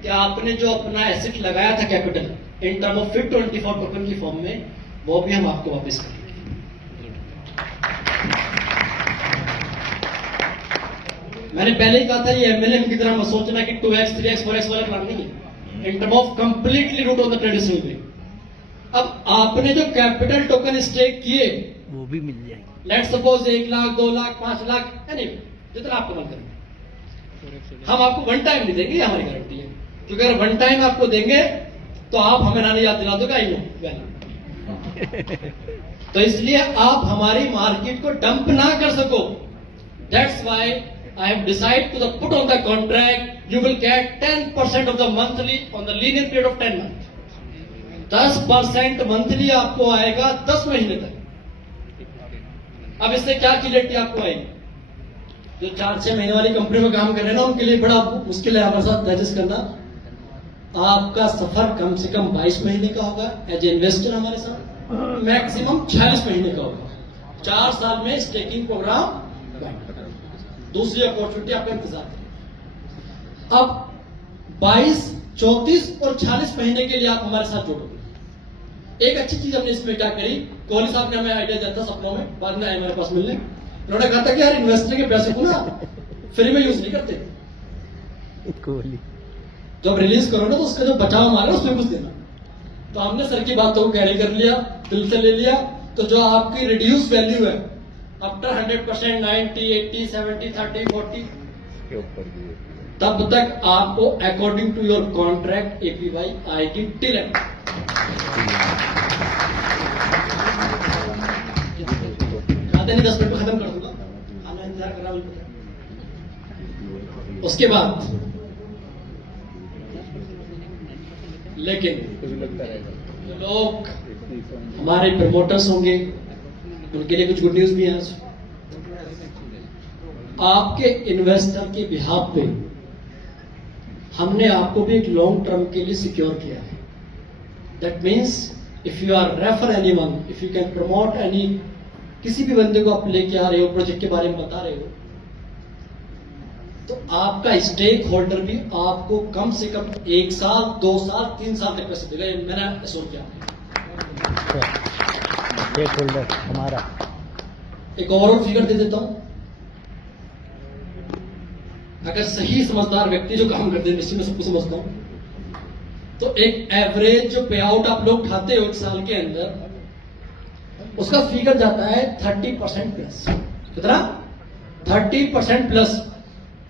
कि आपने जो अपना एसेट लगाया था capital in term of FIT24 token की फॉर्म में, वो भी हम आपको वापस करेंगे। मैंने पहले ही कहा था, ये MLM की तरह मत सोचना कि 2x, 3x, 4x वाला प्लान नहीं है। In term of completely root on the traditional way. अब आपने जो कैपिटल टोकन स्टेक किए वो भी मिल जाएगी। लेट्स सपोज 1 लाख, 2 लाख, 5 लाख, यानी जितना आपको मन करेंगे। हम आपको वन टाइम नहीं देंगे, हमारी गारंटी है। क्योंकि अगर वन टाइम आपको देंगे तो आप हमें नानी याद दिला दोगे, आई नो वेल। तो इसलिए आप हमारी मार्केट को डंप ना कर सको. That's why I have decided to put on the contract. You will get 10% of the monthly on the linear period of 10 months. 10% monthly आपको आएगा 10 महीने तक. अब इससे क्या क्लियरिटी आपको आएगी? जो 4-6 महीने वाली कंपनी में काम कर रहे हैं ना, उनके लिए बड़ा मुश्किल है हमारे साथ डाइजेस्ट करना. आपका सफर कम से कम 22 महीने का होगा एज ए इन्वेस्टर हमारे साथ, मैक्सिमम 46 महीने का होगा. 4 साल में स्टेकिंग प्रोग्राम, दूसरी अपॉर्चुनिटी आपका इंतजार करेगी. अब 22, 34 और 46 महीने के लिए आप हमारे साथ जुड़ोगे. एक अच्छी चीज हमने इसमें क्या करी, कोहली साहब ने हमें आइडिया दिया था सपनों में, बाद में आए हमारे पास मिलने. उन्होंने कहा था कि यार इन्वेस्टर के पैसे को ना फ्री में यूज नहीं करते, कोहली जब रिलीज करो ना तो उसका जो बचाव माल है उसमें कुछ देना. तो हमने सर की बातों को कैरी कर लिया, दिल से ले लिया. तो जो आपकी रिड्यूस वैल्यू है आफ्टर 100%, 90, 80, 70, 30, 40 के ऊपर भी तब तक आपको according to your contract APY आएगी टिल एंड. खाते नहीं 10 मिनट में खत्म कर दूंगा, खाना इंतजार कर रहा हूं. उसके बाद लेकिन जो लोग हमारे प्रमोटर्स होंगे उनके लिए कुछ गुड न्यूज भी है आज. आपके इन्वेस्टर के बिहाफ पे हमने आपको भी एक लॉन्ग टर्म के लिए सिक्योर किया है. That means if you are refer anyone, if you can promote any, किसी भी बंदे को आप लेके आ रहे हो, प्रोजेक्ट के बारे में बता रहे हो, तो आपका स्टेक होल्डर भी आपको कम से कम 1 साल, 2 साल, 3 साल तक पैसे देगा. मैंने सोच किया. स्टेक होल्डर हमारा एक ओवरऑल फिगर दे देता हूं. अगर सही समझदार व्यक्ति जो काम करते हैं, निश्चित में सबको समझता हूं, तो एक एवरेज जो पे आउट आप लोग उठाते हो 1 साल के अंदर, उसका फिगर जाता है 30% प्लस. कितना? 30% प्लस.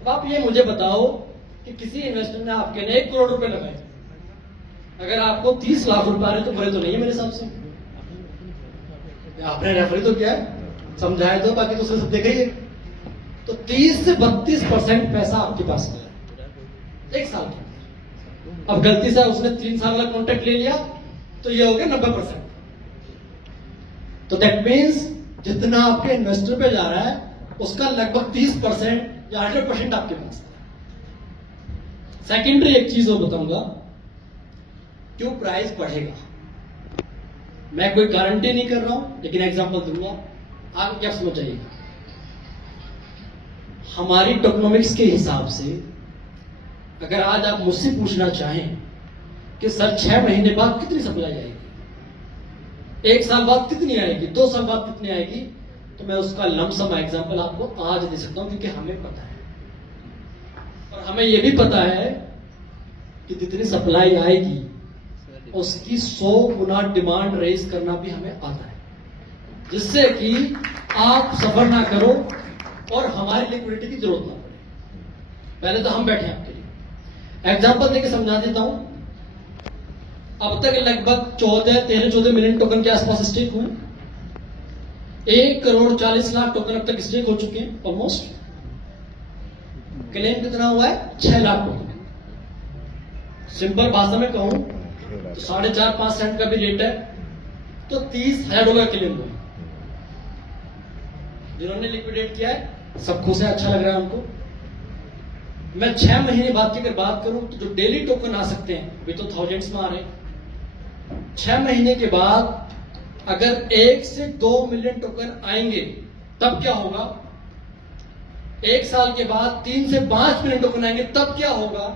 अब आप ये मुझे बताओ कि किसी इन्वेस्टर ने आपके लिए 1 करोड़ रुपए लगाए, अगर आपको 30 लाख रुपए आ रहे तो बुरे तो नहीं है मेरे हिसाब से. आपने रेफर तो किया है, समझाया तो, बाकी तो सब देखा ही है. तो 30 से 32% पैसा आपके पास है 1 साल के. अब गलती से उसने 3 साल वाला कॉन्ट्रैक्ट ले लिया तो ये हो गया 90%. तो दैट मीन्स जितना आपके इन्वेस्टर पे जा रहा है उसका लगभग 30% या 100% आपके पास है. सेकेंडरी एक चीज और बताऊंगा, क्यों प्राइस बढ़ेगा. मैं कोई गारंटी नहीं कर रहा हूं, लेकिन एग्जांपल दूंगा, आप क्या समझ जाइएगा. हमारी टोकनोमिक्स के हिसाब से अगर आज आप मुझसे पूछना चाहें कि सर 6 महीने बाद कितनी सप्लाई आएगी, 1 साल बाद कितनी आएगी, 2 साल बाद कितनी आएगी, तो मैं उसका लमसम एग्जांपल आपको आज दे सकता हूं, क्योंकि हमें पता है. और हमें यह भी पता है कि जितनी सप्लाई आएगी उसकी 100 गुना डिमांड रेज करना भी हमें आता है, जिससे कि आप सफर ना करो और हमारी लिक्विडिटी की जरूरत ना पड़े. पहले तो हम बैठे हैं आपके लिए. एग्जांपल देके समझा देता हूं. अब तक लगभग 13-14 मिलियन टोकन के आसपास स्टेक हुए. 1,40,00,000 टोकन अब तक स्टेक हो चुके हैं ऑलमोस्ट. क्लेम कितना हुआ है? 6 लाख टोकन. सिंपल भाषा में कहूं तो 4.5-5 सेंट का भी रेट है, तो $30,000 क्लेम हुआ. जिन्होंने लिक्विडेट किया है सब खुश है, अच्छा लग रहा है उनको. मैं 6 महीने बाद की अगर बात करूं तो जो डेली टोकन आ सकते हैं, अभी तो थाउजेंड्स में आ रहे हैं, 6 महीने के बाद अगर 1 से 2 मिलियन टोकन आएंगे तब क्या होगा. 1 साल के बाद 3 से 5 मिलियन टोकन आएंगे तब क्या होगा.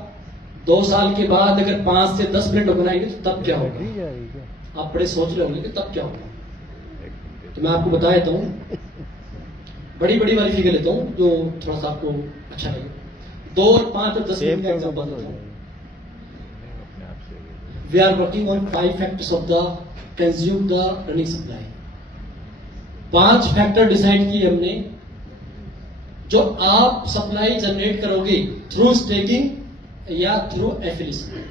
2 साल के बाद अगर 5 से 10 मिलियन टोकन आएंगे तो तब क्या होगा. आप बड़े सोच रहे होंगे कि तब क्या होगा. तो मैं आपको बता देता हूं, बड़ी बड़ी वाली फिगर लेता हूं जो थोड़ा सा आपको अच्छा लगे. 2 और 5 और 10 मिलियन का एग्जांपल देता हूं. We are working on 5 factors of the consume the running supply. 5 factor decide किए हमने जो आप सप्लाई जनरेट करोगे थ्रू स्टेकिंग या थ्रू एफिलिएशन.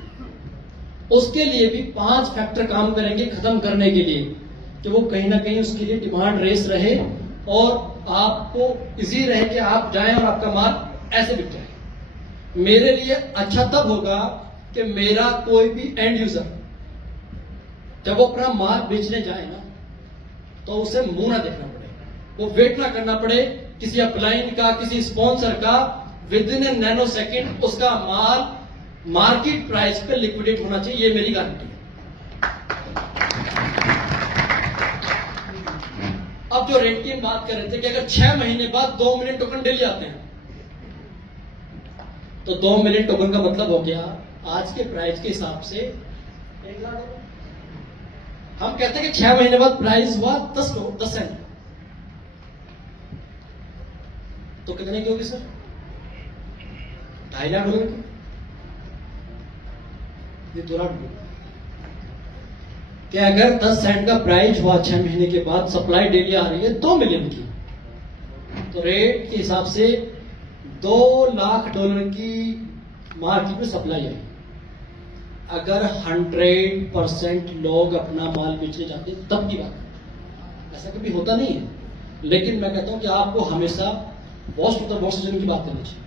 उसके लिए भी 5 फैक्टर काम करेंगे खत्म करने के लिए. कि वो कहीं ना कहीं उसके लिए डिमांड रेस रहे और आपको इजी रहे कि आप जाएं और आपका माल ऐसे बिक जाए। मेरे लिए अच्छा तब होगा कि मेरा कोई भी एंड यूजर जब वो अपना माल बेचने जाए ना, तो उसे मुंह ना देखना पड़े, वो वेट ना करना पड़े किसी अपलाइन का, किसी स्पॉन्सर का। With in A nano second उसका माल मार्केट प्राइस पे लिक्विडेट होना चाहिए, ये मेरी गारंटी है। अब जो रेट की हम बात कर रहे थे कि अगर 6 महीने बाद 2 मिलियन टोकन डेली आते हैं, तो 2 मिलियन टोकन का मतलब हो गया आज के प्राइस के हिसाब से 1 लाख। हम कहते हैं कि 6 महीने बाद प्राइस हुआ 10 सेंट, तो कितने की होगी सर? 2.5 लाख डॉलर की, ये 2 लाख डॉलर। कि अगर 10 सेंट का प्राइस हुआ 6 महीने के बाद, सप्लाई डेली आ रही है 2 मिलियन की, तो रेट के हिसाब से 2 लाख डॉलर की मार्केट में सप्लाई आई। अगर 100% लोग अपना माल बेचने जाते तब की बात है, ऐसा कभी होता नहीं है। लेकिन मैं कहता हूं कि आपको हमेशा बॉस टू द बॉस की बात करनी चाहिए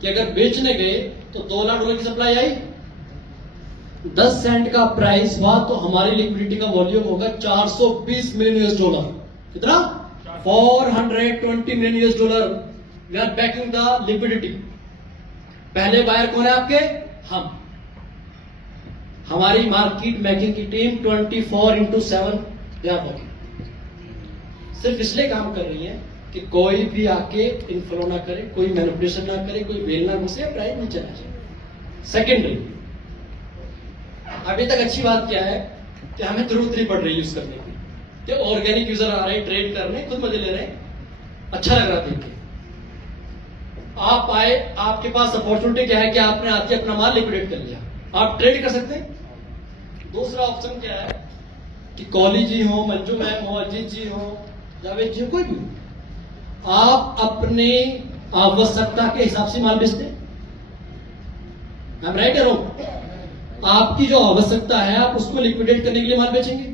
कि अगर बेचने गए तो 2 लाख डॉलर की सप्लाई आई, 10 सेंट का प्राइस हुआ, तो हमारी लिक्विडिटी का वॉल्यूम होगा 420 मिलियन यूएस डॉलर। कितना? 420 million US dollar. We are backing the liquidity. पहले बायर कौन है आपके? हम। हमारी मार्केट मेकिंग की टीम 24/7 दे आर वर्किंग। सिर्फ इसलिए काम कर रही है कि कोई भी आके इन्फ्लो ना करे, कोई मैनिपुलेशन ना करे, कोई वेल ना घुसे, प्राइस नीचे ना जाए। सेकेंडरी, अभी तक अच्छी बात क्या है कि हमें जरूरत नहीं पड़ रही यूज करने की, कि ऑर्गेनिक यूजर आ रहे हैं, ट्रेड कर रहे हैं, खुद मजे ले रहे हैं, अच्छा लग रहा देख के। आप आए, आपके पास अपॉर्चुनिटी क्या है कि आपने आके अपना माल लिक्विडेट कर लिया, आप ट्रेड कर सकते हैं। दूसरा ऑप्शन क्या है कि कॉली जी हो, मंजू मैम हो, अजीत जी हो, जावेद जी हो, कोई भी हो, आप अपने आवश्यकता के हिसाब से माल बेचते हैं। राइट है रॉन्ग? आपकी जो आवश्यकता है आप उसको लिक्विडेट करने के लिए माल बेचेंगे।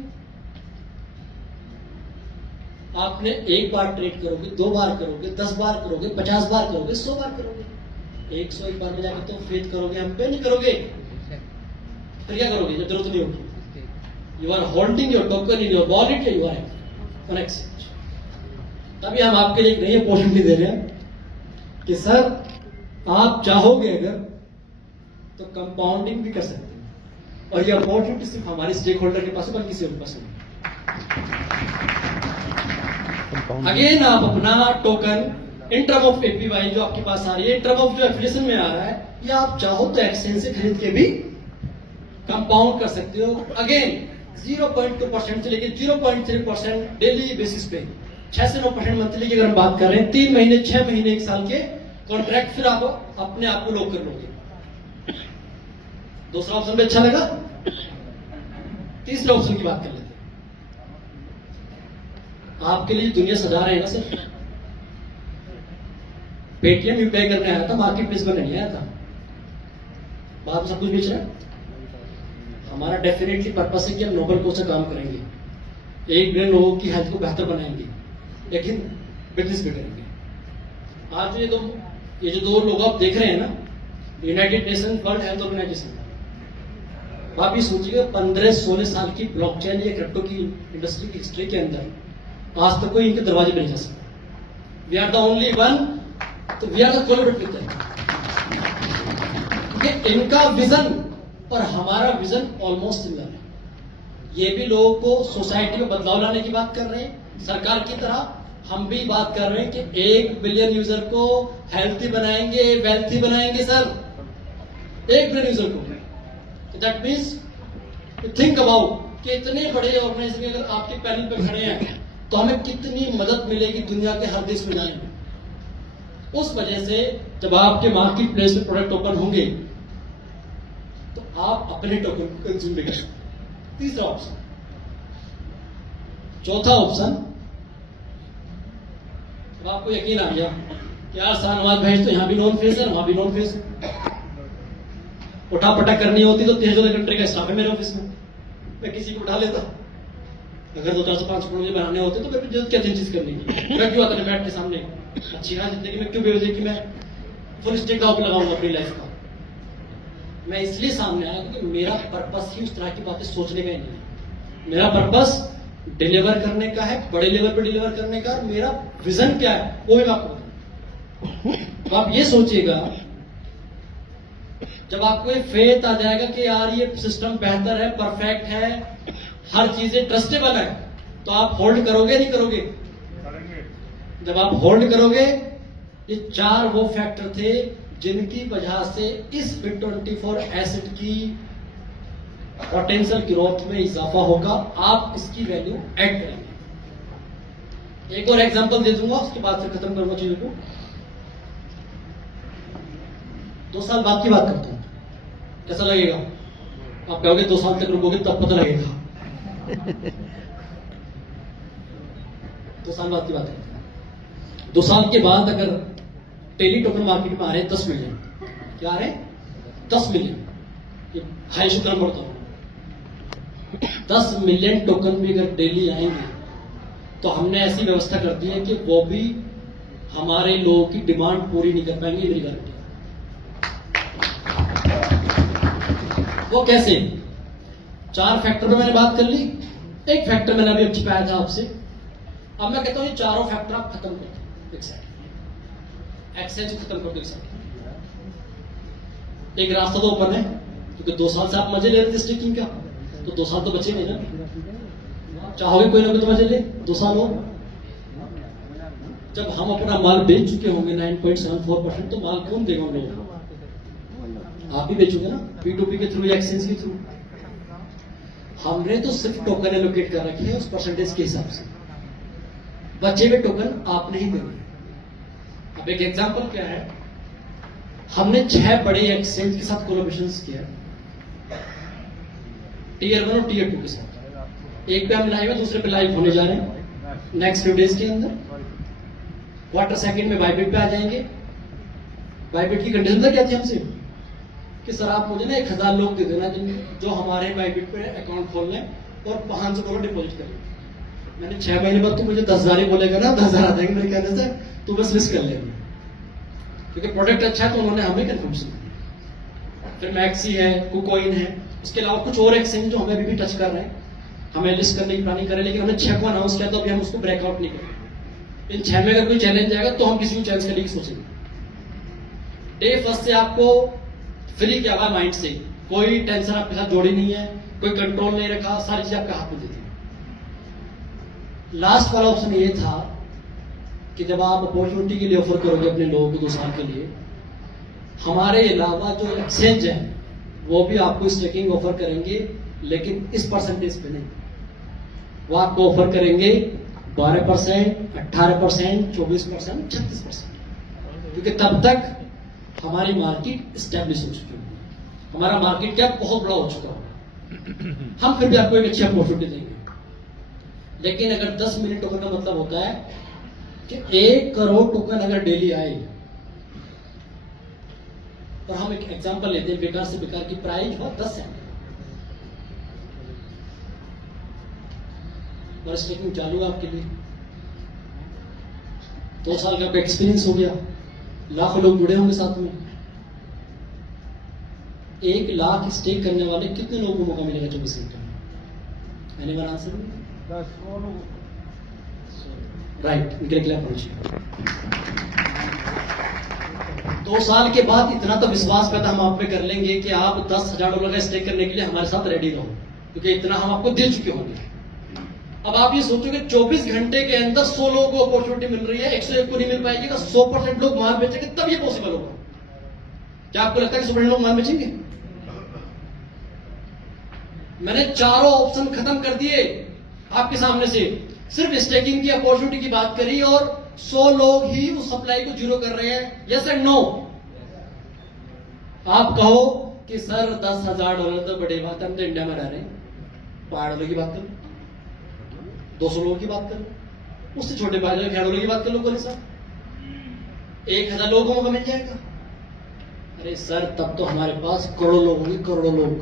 आपने 1 बार ट्रेड करोगे, 2 बार करोगे, 10 बार करोगे, 50 बार करोगे, 100 बार करोगे। 101 बार में जाकर तो फेथ करोगे, हम पे नहीं करोगे, फिर क्या करोगे जब जरूरत नहीं होगी? You are holding your token in your wallet, you are on exchange. तभी हम आपके लिए एक नई अपॉर्चुनिटी दे रहे हैं कि सर आप चाहोगे अगर तो कंपाउंडिंग भी कर सकते हैं, और ये अपॉर्चुनिटी सिर्फ हमारे स्टेक होल्डर के पास है, बल्कि किसी और के पास नहीं। अगेन आप अपना token in term of APY जो आपके पास आ रही है, इन टर्म ऑफ जो एफिलिएशन में आ रहा है, ये आप चाहो तो एक्सचेंज से खरीद के भी कंपाउंड कर सकते हो। अगेन 0.2% से लेकर 0.3% डेली बेसिस पे, 6 से 9% मंथली की अगर हम बात कर रहे हैं, 3 महीने, 6 महीने, 1 साल के कॉन्ट्रैक्ट, फिर आप अपने आप को लॉक कर लोगे। दूसरा ऑप्शन भी अच्छा लगा। तीसरे ऑप्शन की बात कर लेते हैं। आपके लिए दुनिया सजा रहे हैं ना सर। पेटीएम यूपीआई करने आया था, मार्केट प्लेस में नहीं आया था। बाद में सब कुछ बेच रहा है। हमारा डेफिनेटली पर्पस है कि हम नोबल कोच से काम करेंगे, 1 मिलियन लोगों की हेल्थ को बेहतर बनाएंगे, लेकिन बिजनेस भी करेंगे। आज ये जो 2 लोग आप देख रहे हैं ना, United Nation World Health Organization, आप ये सोचिए 15-16 साल की ब्लॉकचेन या क्रिप्टो की इंडस्ट्री की हिस्ट्री के अंदर आज तक कोई इनके दरवाजे पे नहीं जा सकता। We are the only one, तो we are the collaborator with them. इनका विजन और हमारा विजन ऑलमोस्ट सिमिलर है। ये भी लोगों को सोसाइटी में बदलाव लाने की बात कर रहे हैं सरकार की तरह। हम भी बात कर रहे हैं कि 1 बिलियन यूजर को हेल्थी बनाएंगे, वेल्थी बनाएंगे सर, 1 बिलियन यूजर को। दैट मीन्स थिंक अबाउट कि इतने बड़े ऑर्गेनाइजेशन अगर आपके पैनल पे खड़े हैं तो हमें कितनी मदद मिलेगी दुनिया के हर देश में जाने में। उस वजह से जब आपके मार्केट प्लेस में प्रोडक्ट ओपन होंगे तो आप अपने टोकन को कंज्यूम भी कर सकते हैं। तीसरा ऑप्शन। चौथा ऑप्शन, अब आपको यकीन आ गया कि यार शाहनवाज भाई तो यहां भी नॉन फेस है, वहां भी नॉन फेस है, उठा पटक करनी होती तो 13 कंट्री का स्टाफ है मेरे ऑफिस में, मैं किसी को उठा लेता। अगर 2-4-5 करोड़ मुझे बनाने होते तो मेरे को जरूरत क्या थी चीज करने की, मैं क्यों आता था बैठ के सामने अच्छी ना जिंदगी में क्यों बेवजह कि मैं फुल स्टेक दाव पे लगाऊंगा अपनी लाइफ का। मैं इसलिए सामने आया क्योंकि मेरा पर्पस ही उस तरह की बातें सोचने का ही नहीं है। मेरा पर्पस डिलीवर करने का है, बड़े लेवल पे डिलीवर करने का। मेरा विजन क्या है वो भी मैं आपको बताऊं। तो आप ये सोचिएगा, जब आपको ये फेथ आ जाएगा कि यार ये सिस्टम बेहतर है, परफेक्ट है, हर चीजें ट्रस्टेबल है, तो आप होल्ड करोगे नहीं करोगे? जब आप होल्ड करोगे, ये 4 वो फैक्टर थे जिनकी वजह से इस FIT24 एसेट की पोटेंशियल ग्रोथ में इजाफा होगा। आप इसकी वैल्यू ऐड करेंगे। एक और एग्जांपल दे दूंगा, उसके बाद फिर खत्म करूंगा चीजों को। 2 साल बाद की बात करता हूं, कैसा लगेगा? आप कहोगे 2 साल तक रुकोगे तब पता लगेगा। 2 साल बाद की बात करते हैं। 2 साल के बाद अगर डेली टोकन मार्केट में आ रहे हैं 10 मिलियन, क्या आ रहे हैं? 10 मिलियन, हाई शुक्र पड़ता हूं। 10 मिलियन टोकन भी अगर डेली आएंगे तो हमने ऐसी व्यवस्था कर दी है कि वो भी हमारे लोगों की डिमांड पूरी नहीं कर पाएंगे, मेरी गारंटी। वो कैसे? 4 फैक्टर पे मैंने बात कर ली, एक फैक्टर मैंने अभी छिपाया था आपसे। अब मैं कहता हूं ये 4 फैक्टर आप खत्म कर दो, एक्सेंज खत्म कर दो एक साथ। एक रास्ता तो ओपन है, क्योंकि 2 साल से आप मजे ले रहे थे स्टेकिंग का, तो 2 साल तो बचे नहीं ना। चाहोगे कोई ना कोई तो मजे ले 2 साल हो। जब हम अपना माल बेच चुके होंगे 9.74%, तो माल कौन देगा उन लोगों को? आप ही बेचोगे ना, P2P के थ्रू या एक्सचेंज के थ्रू। हमने तो सिर्फ टोकन एलोकेट कर रखे हैं उस परसेंटेज के हिसाब से, बचे हुए टोकन आपने ही देने। अब एक एग्जांपल क्या है, हमने 6 बड़े एक्सचेंज के साथ कोलैबोरेशंस किया, Tier 1 और Tier 2 के साथ। एक पे हम लाइव है, दूसरे पे लाइव होने जा रहे हैं नेक्स्ट फ्यू डेज के अंदर। क्वार्टर सेकंड में बाइबिट पे आ जाएंगे। बाइबिट की कंडीशन क्या थी हमसे कि सर आप मुझे ना 1000 लोग दे देना जो हमारे बाइबिट पे अकाउंट खोल लें और 500 करोड़ डिपॉजिट करें। मैंने 6 महीने बाद तो मुझे 10,000 ही बोलेगा ना, 10,000 आ जाएंगे मेरे कहने से, तो बस लिस्ट कर लेंगे, क्योंकि प्रोडक्ट अच्छा है तो उन्होंने हमें कंफर्मेशन दी। फिर मैक्सी है, कुकॉइन है, इसके अलावा कुछ और एक्सचेंज जो हमें अभी भी टच कर रहे हैं, हमें लिस्ट करने की प्लानिंग करें, लेकिन हमने 6 को अनाउंस किया तो अभी हम उसको ब्रेकआउट नहीं करेंगे। इन 6 में अगर कोई चैलेंज आएगा तो हम किसी को चैलेंज करने की सोचेंगे। डे फर्स्ट से आपको फ्री किया हुआ माइंड से, कोई टेंशन आपके साथ जोड़ी नहीं है, कोई कंट्रोल नहीं रखा, सारी चीज आपके हाथ में दे दी। लास्ट वाला ऑप्शन ये था कि जब आप अपॉर्चुनिटी के लिए ऑफर करोगे अपने लोगों को 2 साल के लिए, हमारे अलावा जो एक्सचेंज है वो भी आपको स्टेकिंग ऑफर करेंगे, लेकिन इस परसेंटेज पे नहीं। वो आपको ऑफर करेंगे 12%, 18%, 24%, 36%, क्योंकि तब तक हमारी मार्केट स्टैब्लिश हो चुकी है, हमारा मार्केट कैप बहुत बड़ा हो चुका है। हम फिर भी आपको एक अच्छी अपॉर्चुनिटी देंगे, लेकिन अगर 10 मिलियन टोकन का मतलब होता है कि 1 करोड़ टोकन अगर डेली आए, और हम एक एग्जांपल लेते हैं, बेकार से बेकार की प्राइस हुआ 10 सेंट, और स्टेकिंग चालू है आपके लिए, 2 साल का एक्सपीरियंस हो गया, लाखों लोग जुड़े होंगे साथ में। 1 लाख स्टेक करने वाले कितने लोगों को मौका मिलेगा 24 घंटे में? मैंने बना आंसर राइट, इनके लिए पहुंचे। 2 साल के बाद इतना तो विश्वास पैदा हम आप पे कर लेंगे कि आप $10,000 का स्टेक करने के लिए हमारे साथ रेडी रहो, क्योंकि इतना हम आपको दे चुके होंगे। अब आप ये सोचोगे 24 घंटे के अंदर 100 लोगों को अपॉर्चुनिटी मिल रही है, 101 को नहीं मिल पाएगी, 100% लोग माल बेचेंगे तब ये पॉसिबल होगा। क्या आपको लगता है कि 100% लोग माल बेचेंगे? मैंने चारों ऑप्शन खत्म कर दिए आपके सामने से, सिर्फ स्टेकिंग की अपॉर्चुनिटी की बात करी, और 100 लोग ही उस सप्लाई को जीरो कर रहे हैं। Yes and no? आप कहो कि सर $10,000 तो बड़ी बात है, हम तो इंडिया में रह रहे हैं, $5 की बात करो, 200 लोगों की बात करो, उससे छोटे $5,000 की बात कर लो, बोले सर 1,000 लोगों को मौका मिल जाएगा। अरे सर तब तो हमारे पास करोड़ों लोग होंगे, करोड़ों लोग,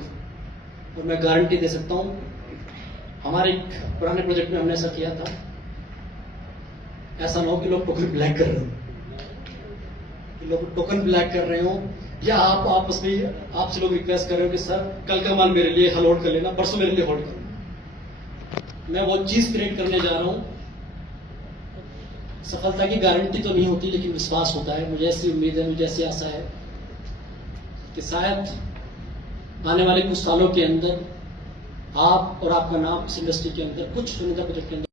और मैं गारंटी दे सकता हूं हमारे एक पुराने प्रोजेक्ट में हमने ऐसा किया था, ऐसा ना हो कि लोग टोकन ब्लैक कर रहे हो, कि लोग टोकन ब्लैक कर रहे हो, या आप आपस में आपसे लोग रिक्वेस्ट कर रहे हो कि सर कल का माल मेरे लिए होल्ड कर लेना, परसों मेरे लिए होल्ड करो। मैं वो चीज क्रिएट करने जा रहा हूं। सफलता की गारंटी तो नहीं होती, लेकिन विश्वास होता है। मुझे ऐसी उम्मीद है, मुझे ऐसी आशा है कि शायद आने वाले कुछ सालों के अंदर आप और आपका नाम इस इंडस्ट्री के अंदर कुछ चुनिंदा प्रोजेक्ट के अंदर